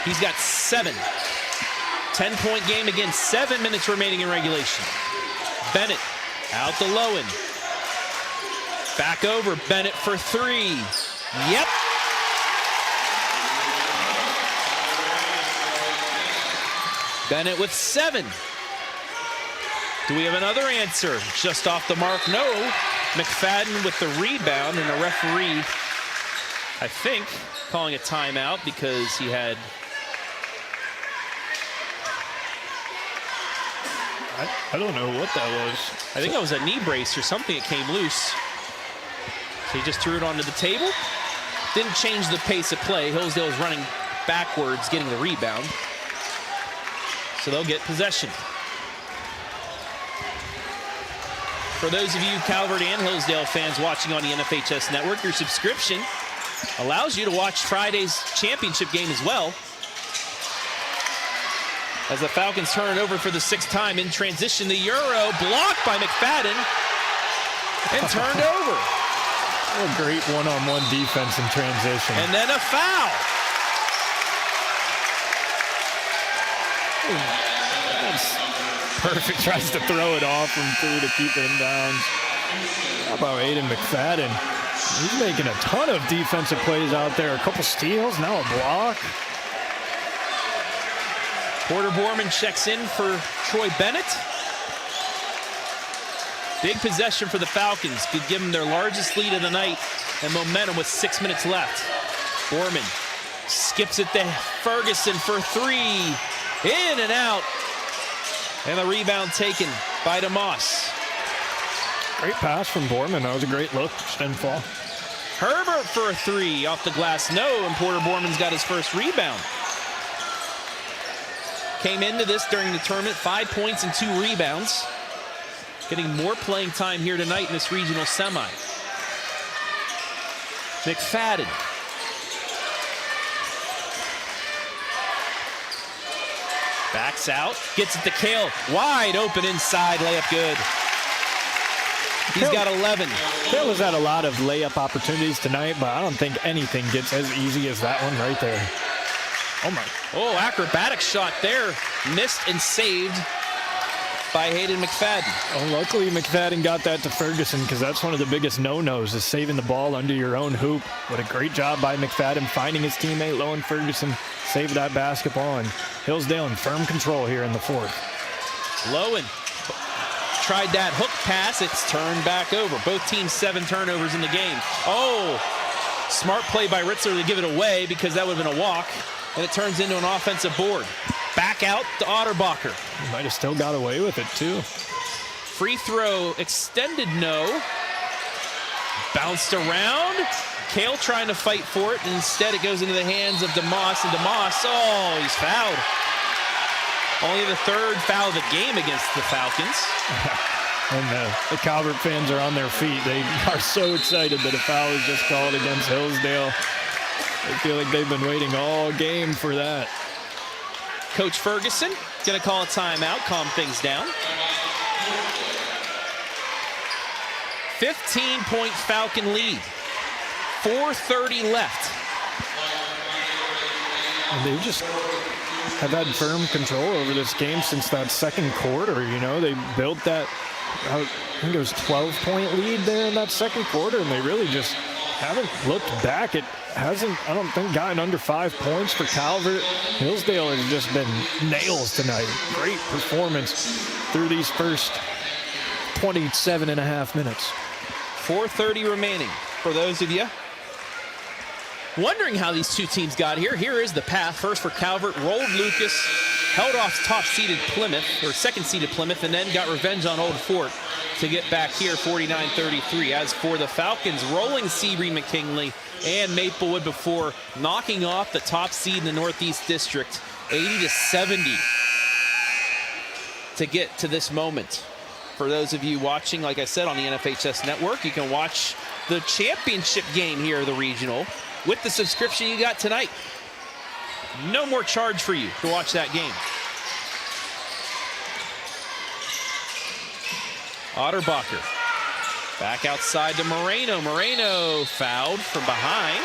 He's got 7. 10-point game again. 7 minutes remaining in regulation. Bennett out to Lowen. Back over. Bennett for 3. Yep. Bennett with 7. Do we have another answer? Just off the mark, no. McFadden with the rebound, and the referee, I think, calling a timeout because he had... I don't know what that was. I think that was a knee brace or something. It came loose. So he just threw it onto the table. Didn't change the pace of play. Hillsdale's running backwards, getting the rebound. So they'll get possession. For those of you Calvert and Hillsdale fans watching on the NFHS Network, your subscription allows you to watch Friday's championship game as well. As the Falcons turn it over for the 6th time in transition, the Euro blocked by McFadden and turned over. What a great one-on-one defense in transition. And then a foul. That's perfect. Tries to throw it off from 3 to keep it in bounds. How about Aiden McFadden? He's making a ton of defensive plays out there. A couple steals, now a block. Porter Borman checks in for Troy Bennett. Big possession for the Falcons. Could give them their largest lead of the night and momentum with 6 minutes left. Borman skips it to Ferguson for 3. In and out. And the rebound taken by DeMoss. Great pass from Borman. That was a great look. Just didn't fall. Herbert for a 3 off the glass. No, and Porter Borman's got his first rebound. Came into this during the tournament, 5 points and 2 rebounds. Getting more playing time here tonight in this regional semi. McFadden. Backs out, gets it to Kale. Wide open inside, layup good. He's got 11. Kale has had a lot of layup opportunities tonight, but I don't think anything gets as easy as that one right there. Oh my. Oh, acrobatic shot there. Missed and saved by Hayden McFadden. Oh, luckily McFadden got that to Ferguson, because that's one of the biggest no-nos is saving the ball under your own hoop. What a great job by McFadden finding his teammate Lowen Ferguson, saved that basketball, and Hillsdale in firm control here in the fourth. Lowen tried that hook pass. It's turned back over. Both teams 7 turnovers in the game. Oh, smart play by Ritzler to give it away because that would have been a walk, and it turns into an offensive board. Back out to Otterbacher. He might have still got away with it, too. Free throw extended, no. Bounced around. Cale trying to fight for it, and instead it goes into the hands of DeMoss, and DeMoss, oh, he's fouled. Only the third foul of the game against the Falcons. And the Calvert fans are on their feet. They are so excited that a foul is just called against Hillsdale. They feel like they've been waiting all game for that. Coach Ferguson going to call a timeout, calm things down. 15-point Falcon lead. 4:30 left. And they just have had firm control over this game since that second quarter. You know, they built that, I think it was 12-point lead there in that second quarter, and they really just haven't looked back. It hasn't, I don't think, gotten under 5 points for Calvert. Hillsdale has just been nails tonight. Great performance through these first 27 and a half minutes. 4:30 remaining. For those of you wondering how these two teams got here, here is the path. First for Calvert, rolled Lucas, held off top-seeded Plymouth, or second-seeded Plymouth, and then got revenge on Old Fort to get back here, 49-33. As for the Falcons, rolling Sebring McKinley and Maplewood before knocking off the top seed in the Northeast District, 80-70 to get to this moment. For those of you watching, like I said, on the NFHS Network, you can watch the championship game here of the regional with the subscription you got tonight. No more charge for you to watch that game. Otterbacher back outside to Moreno. Moreno fouled from behind,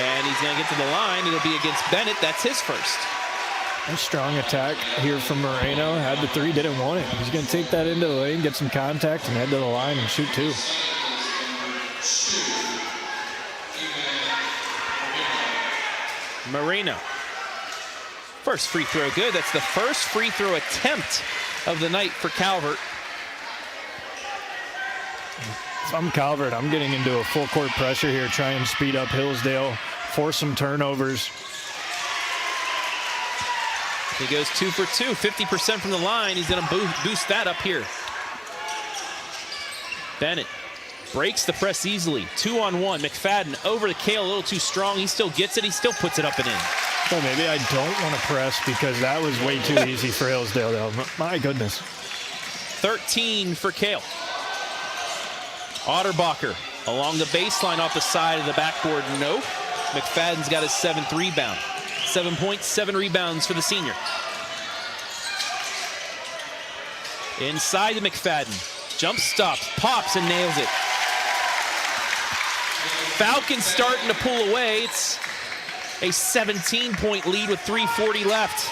and he's going to get to the line. It'll be against Bennett. That's his first. A strong attack here from Moreno. Had the three, didn't want it. He's going to take that into the lane, get some contact, and head to the line and shoot two. Moreno. First free throw good. That's the first free throw attempt of the night for Calvert. If I'm Calvert, I'm getting into a full court pressure here, try and speed up Hillsdale, force some turnovers. He goes 2 for 2, 50% from the line. He's going to boost that up here. Bennett breaks the press easily. 2-on-1. McFadden over the Cale, a little too strong. He still gets it. He still puts it up and in. Well, maybe I don't want to press because that was way too easy for Hillsdale, though. My goodness. 13 for Cale. Otterbacher along the baseline off the side of the backboard. No. McFadden's got his 7th rebound. 7 points, 7 rebounds for the senior. Inside the McFadden. Jump stops, pops, and nails it. Falcons starting to pull away. It's a 17-point lead with 3:40 left.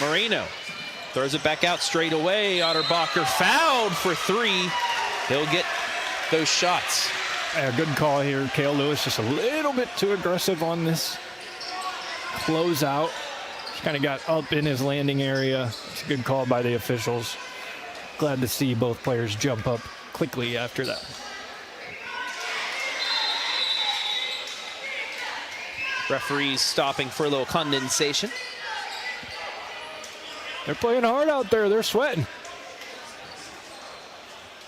Moreno throws it back out straight away. Otterbacher fouled for 3. He'll get those shots. A good call here. Cale Lewis just a little bit too aggressive on this closeout. Kind of got up in his landing area. It's a good call by the officials. Glad to see both players jump up quickly after that. Referees stopping for a little condensation. They're playing hard out there. They're sweating.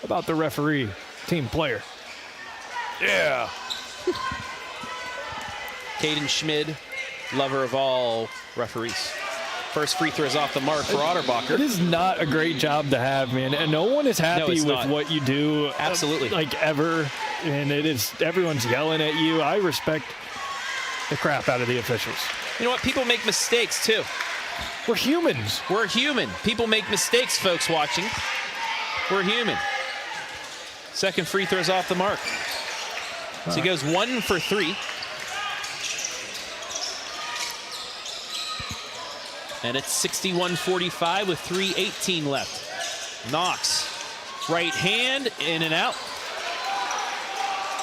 How about the referee, team player? Yeah. Caden Schmid, lover of all referees. First free throw is off the mark for Otterbacher. It is not a great job to have, man. And no one is happy with not. what you do. Absolutely. Like ever. And it is, everyone's yelling at you. I respect the crap out of the officials. You know what? People make mistakes too. We're humans. We're human. People make mistakes, folks watching. We're human. Second free throw is off the mark. So he goes 1 for 3. And it's 61-45 with 3:18 left. Knox, right hand, in and out.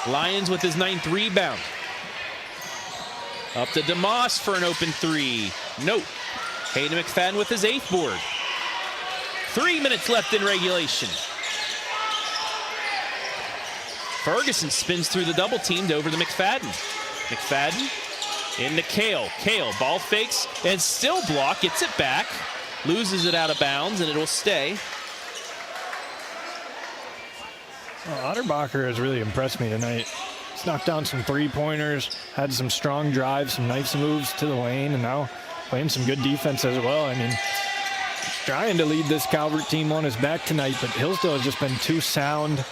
Lyons with his 9th rebound. Up to DeMoss for an open 3. Nope. Hayden McFadden with his 8th board. 3 minutes left in regulation. Ferguson spins through the double team over to McFadden. McFadden Into Kale. Kale, ball fakes and still block. Gets it back. Loses it out of bounds, and it'll stay. Well, Otterbacher has really impressed me tonight. He's knocked down some three-pointers, had some strong drives, some nice moves to the lane, and now playing some good defense as well. I mean, he's trying to lead this Calvert team on his back tonight, but Hillsdale has just been too sound,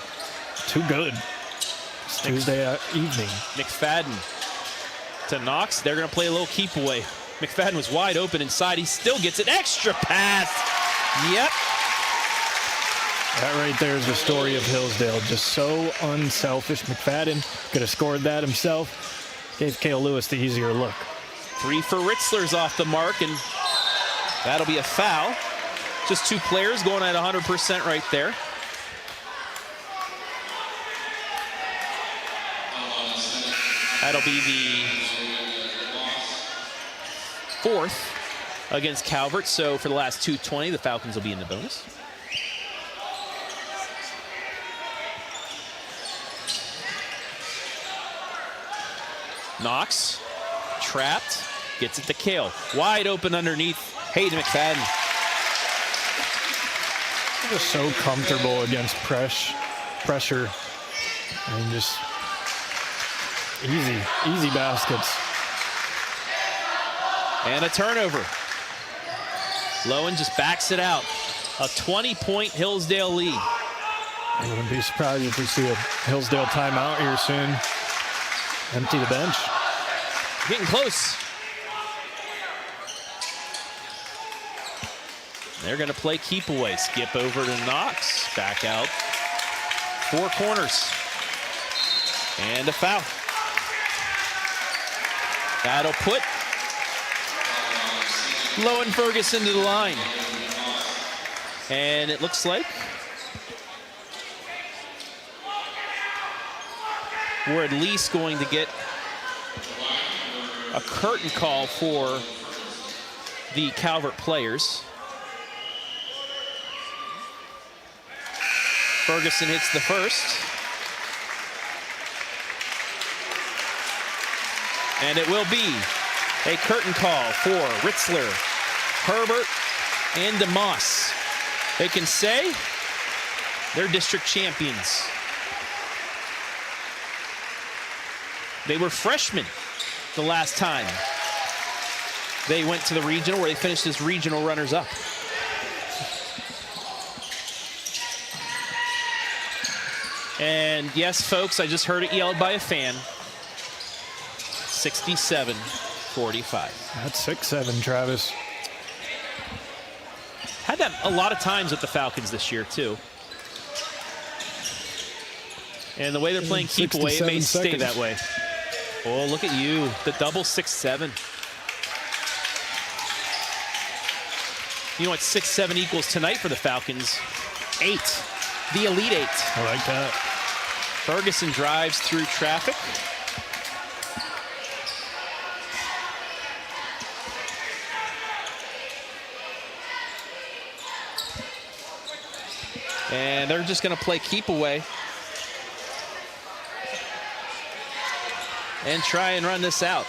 too good. It's Tuesday evening. McFadden to Knox. They're going to play a little keep away. McFadden was wide open inside. He still gets an extra pass. Yep. That right there is the story of Hillsdale. Just so unselfish. McFadden could have scored that himself. Gave Cale Lewis the easier look. 3 for Ritzler's off the mark, and that'll be a foul. Just 2 players going at 100% right there. That'll be the 4th against Calvert. So for the last 2:20, the Falcons will be in the bonus. Knox, trapped, gets it to Kale. Wide open underneath Hayden McFadden. Just so comfortable against pressure, and just easy baskets. And a turnover. Lowen just backs it out. A 20-point Hillsdale lead. I wouldn't be surprised if we see a Hillsdale timeout here soon. Empty the bench. Getting close. They're going to play keep away. Skip over to Knox. Back out. 4 corners. And a foul. That'll put Lowen Ferguson to the line. And it looks like we're at least going to get a curtain call for the Calvert players. Ferguson hits the first. And it will be a curtain call for Ritzler, Herbert, and DeMoss. They can say they're district champions. They were freshmen the last time they went to the regional, where they finished as regional runners-up. And yes, folks, I just heard it yelled by a fan. 67-45. That's 6-7, Travis. Had that a lot of times with the Falcons this year, too. And the way they're playing keep away, it may stay that way. Oh, look at you. The double 6-7. You know what 6-7 equals tonight for the Falcons? 8. The Elite 8. I like that. Ferguson drives through traffic. And they're just going to play keep away and try and run this out.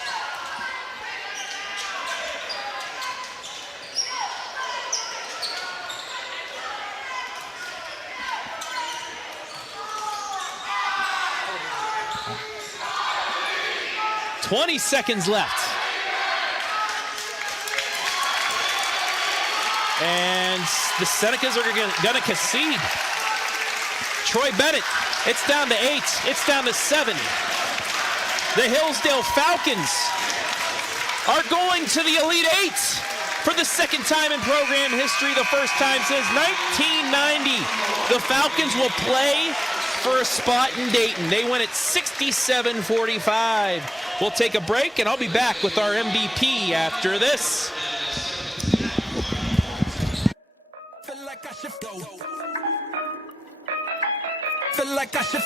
"20 seconds left. And the Senecas are going to concede. Troy Bennett, it's down to 8. It's down to 7. The Hillsdale Falcons are going to the Elite 8 for the second time in program history, the first time since 1990. The Falcons will play for a spot in Dayton. They win at 67-45. We'll take a break, and I'll be back with our MVP after this. Feel like I should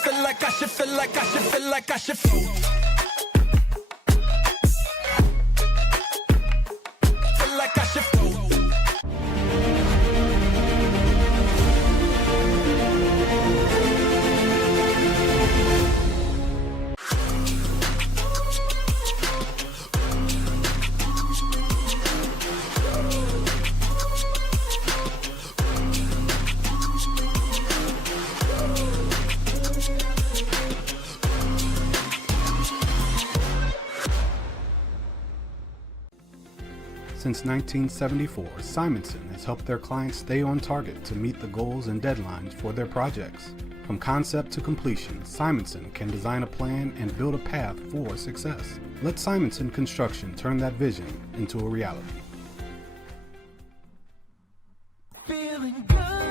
Since 1974, Simonson has helped their clients stay on target to meet the goals and deadlines for their projects. From concept to completion, Simonson can design a plan and build a path for success. Let Simonson Construction turn that vision into a reality.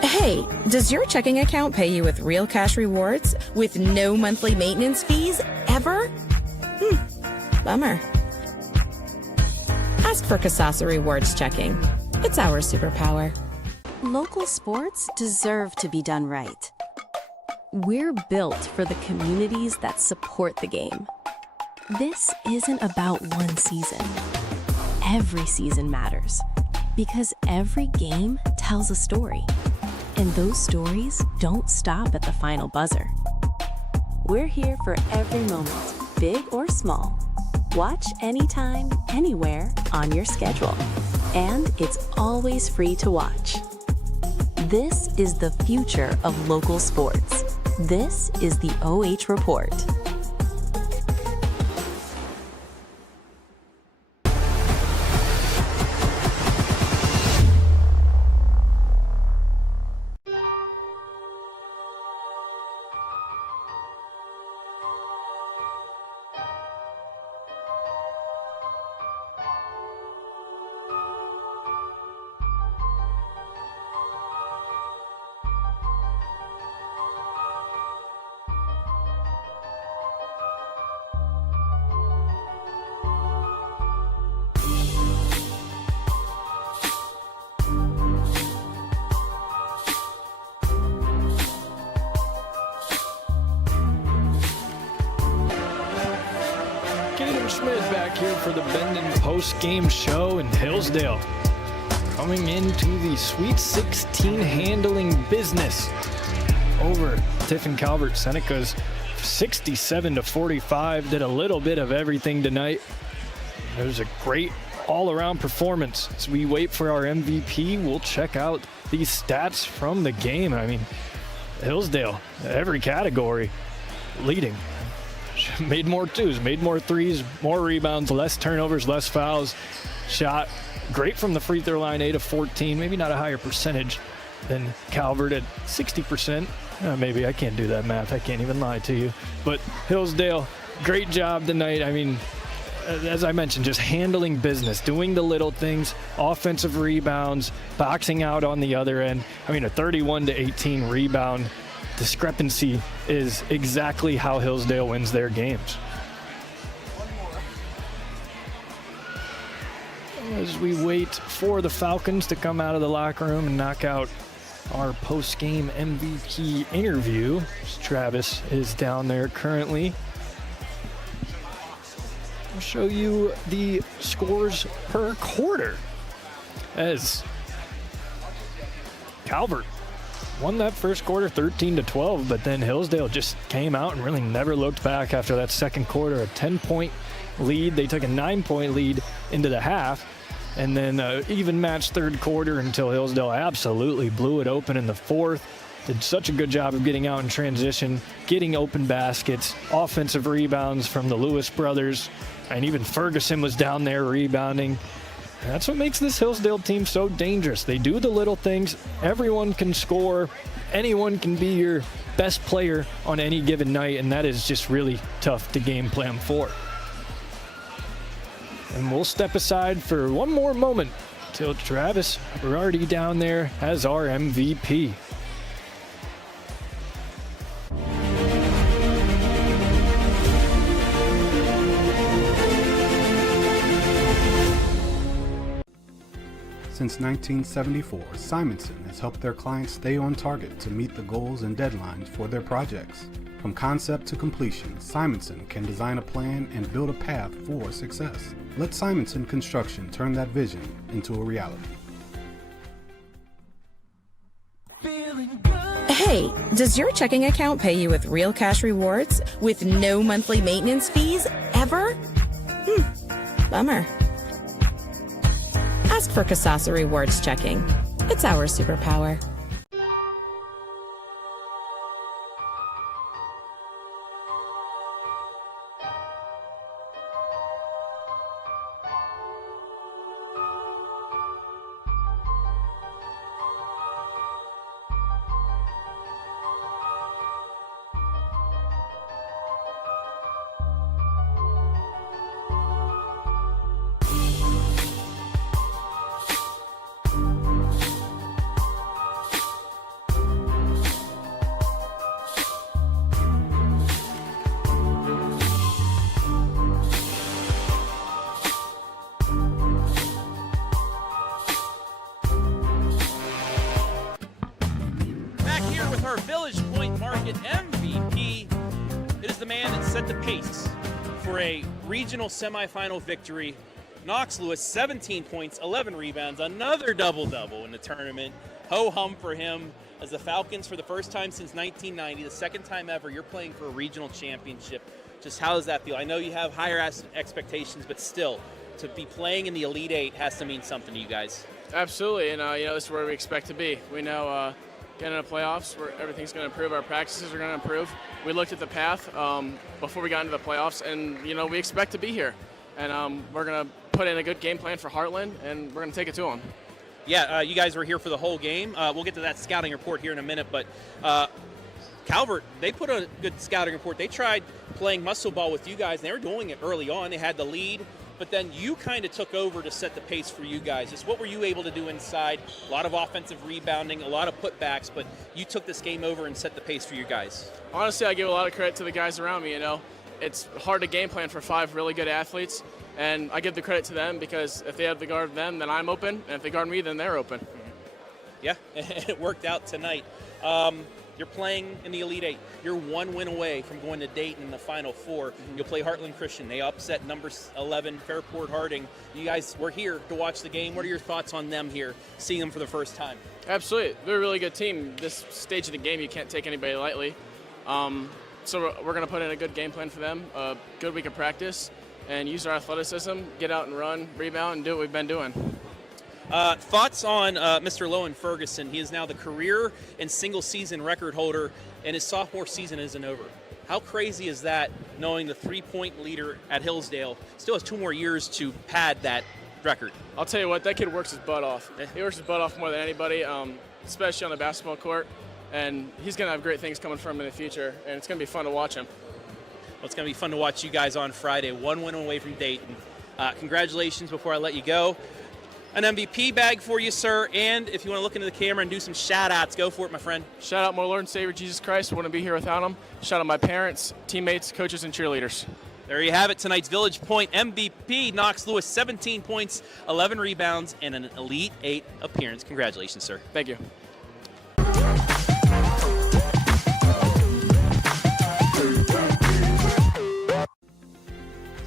Hey, does your checking account pay you with real cash rewards with no monthly maintenance fees ever? Bummer. Ask for Kasasa Rewards Checking. It's our superpower. Local sports deserve to be done right. We're built for the communities that support the game. This isn't about one season. Every season matters because every game tells a story. And those stories don't stop at the final buzzer. We're here for every moment, big or small. Watch anytime, anywhere on your schedule. And it's always free to watch. This is the future of local sports. This is the OH Report. Schmidt back here for the Bendon post-game show in Hillsdale. Coming into the Sweet 16 handling business over Tiffin Calvert Senecas 67-45. Did a little bit of everything tonight. It was a great all-around performance. As we wait for our MVP, we'll check out these stats from the game. I mean, Hillsdale, every category, leading. Made more twos, made more threes, more rebounds, less turnovers, less fouls. Shot great from the free throw line, 8 of 14. Maybe not a higher percentage than Calvert at 60%. Maybe I can't do that math. I can't even lie to you. But Hillsdale, great job tonight. I mean, as I mentioned, just handling business, doing the little things, offensive rebounds, boxing out on the other end. I mean, a 31-18 rebound discrepancy is exactly how Hillsdale wins their games. As we wait for the Falcons to come out of the locker room and knock out our post-game MVP interview, Travis is down there currently. I'll show you the scores per quarter as Calvert won that first quarter 13-12, but then Hillsdale just came out and really never looked back after that second quarter. A 10-point lead. They took a 9-point lead into the half, and then even matched third quarter until Hillsdale absolutely blew it open in the fourth. Did such a good job of getting out in transition, getting open baskets, offensive rebounds from the Lewis brothers, and even Ferguson was down there rebounding. And that's what makes this Hillsdale team so dangerous. They do the little things. Everyone can score. Anyone can be your best player on any given night, and that is just really tough to game plan for. And we'll step aside for one more moment till Travis Berardi down there as our MVP. Since 1974, Simonson has helped their clients stay on target to meet the goals and deadlines for their projects. From concept to completion, Simonson can design a plan and build a path for success. Let Simonson Construction turn that vision into a reality. Hey, does your checking account pay you with real cash rewards with no monthly maintenance fees ever? Bummer. Ask for Kasasa Rewards Checking. It's our superpower. set the pace for a regional semifinal victory. Knox Lewis, 17 points, 11 rebounds, another double-double in the tournament. Ho-hum for him as the Falcons, for the first time since 1990, the second time ever, you're playing for a regional championship. Just how does that feel? I know you have higher expectations, but still, to be playing in the Elite Eight has to mean something to you guys. Absolutely, and this is where we expect to be. We know getting into the playoffs, where everything's going to improve. Our practices are going to improve. We looked at the path before we got into the playoffs, and we expect to be here. And we're going to put in a good game plan for Heartland, and we're going to take it to them. Yeah, you guys were here for the whole game. We'll get to that scouting report here in a minute, but Calvert, they put a good scouting report. They tried playing muscle ball with you guys, and they were doing it early on. They had the lead, but then you kind of took over to set the pace for you guys. Just what were you able to do inside? A lot of offensive rebounding, a lot of putbacks, but you took this game over and set the pace for you guys. Honestly, I give a lot of credit to the guys around me. It's hard to game plan for 5 really good athletes, and I give the credit to them because if they have to guard them, then I'm open, and if they guard me, then they're open. Yeah, it worked out tonight. You're playing in the Elite Eight. You're 1 win away from going to Dayton in the Final Four. You'll play Heartland Christian. They upset number 11 Fairport Harding. You guys were here to watch the game. What are your thoughts on them here, seeing them for the first time? Absolutely. They're a really good team. This stage of the game, you can't take anybody lightly. So we're going to put in a good game plan for them, a good week of practice, and use our athleticism, get out and run, rebound, and do what we've been doing. Thoughts on Mr. Lowen Ferguson? He is now the career and single-season record holder, and his sophomore season isn't over. How crazy is that, knowing the three-point leader at Hillsdale still has 2 more years to pad that record? I'll tell you what, that kid works his butt off. He works his butt off more than anybody, especially on the basketball court, and he's going to have great things coming from him in the future, and it's going to be fun to watch him. Well, it's going to be fun to watch you guys on Friday, 1 win away from Dayton. Congratulations before I let you go. An MVP bag for you, sir, and if you want to look into the camera and do some shout-outs, go for it, my friend. Shout out my Lord and Savior Jesus Christ. Wouldn't be here without him. Shout out my parents, teammates, coaches, and cheerleaders. There you have it, tonight's Village Point MVP, Knox Lewis, 17 points, 11 rebounds, and an Elite 8 appearance. Congratulations, sir. Thank you.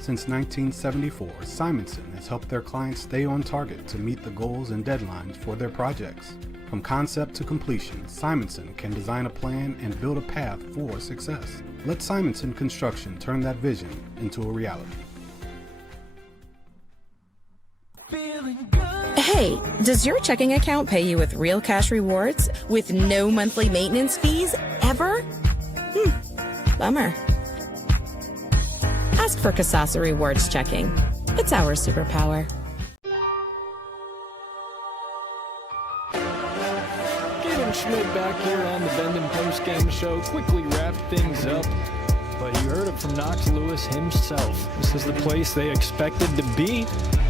Since 1974, Simonson has helped their clients stay on target to meet the goals and deadlines for their projects. From concept to completion, Simonson can design a plan and build a path for success. Let Simonson Construction turn that vision into a reality. Hey, does your checking account pay you with real cash rewards with no monthly maintenance fees ever? Bummer. Ask for Kasasa Rewards Checking. It's our superpower. Getting Schmidt back here on the Bendon post-game show. Quickly wrap things up. But you heard it from Knox Lewis himself. This is the place they expected to be,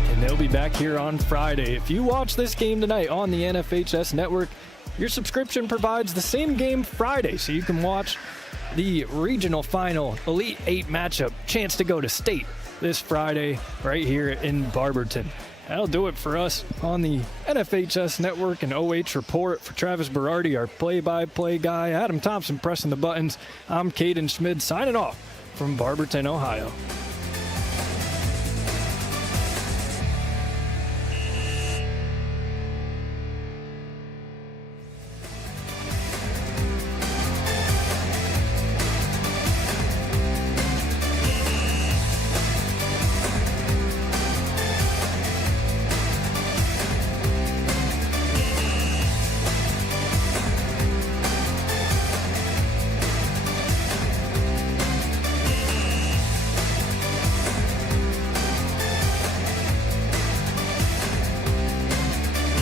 and they'll be back here on Friday. If you watch this game tonight on the NFHS network, your subscription provides the same game Friday, so you can watch the regional final Elite 8 matchup, chance to go to state this Friday right here in Barberton. That'll do it for us on the NFHS Network and OH Report. For Travis Berardi, our play-by-play guy, Adam Thompson pressing the buttons, I'm Caden Schmid signing off from Barberton, Ohio.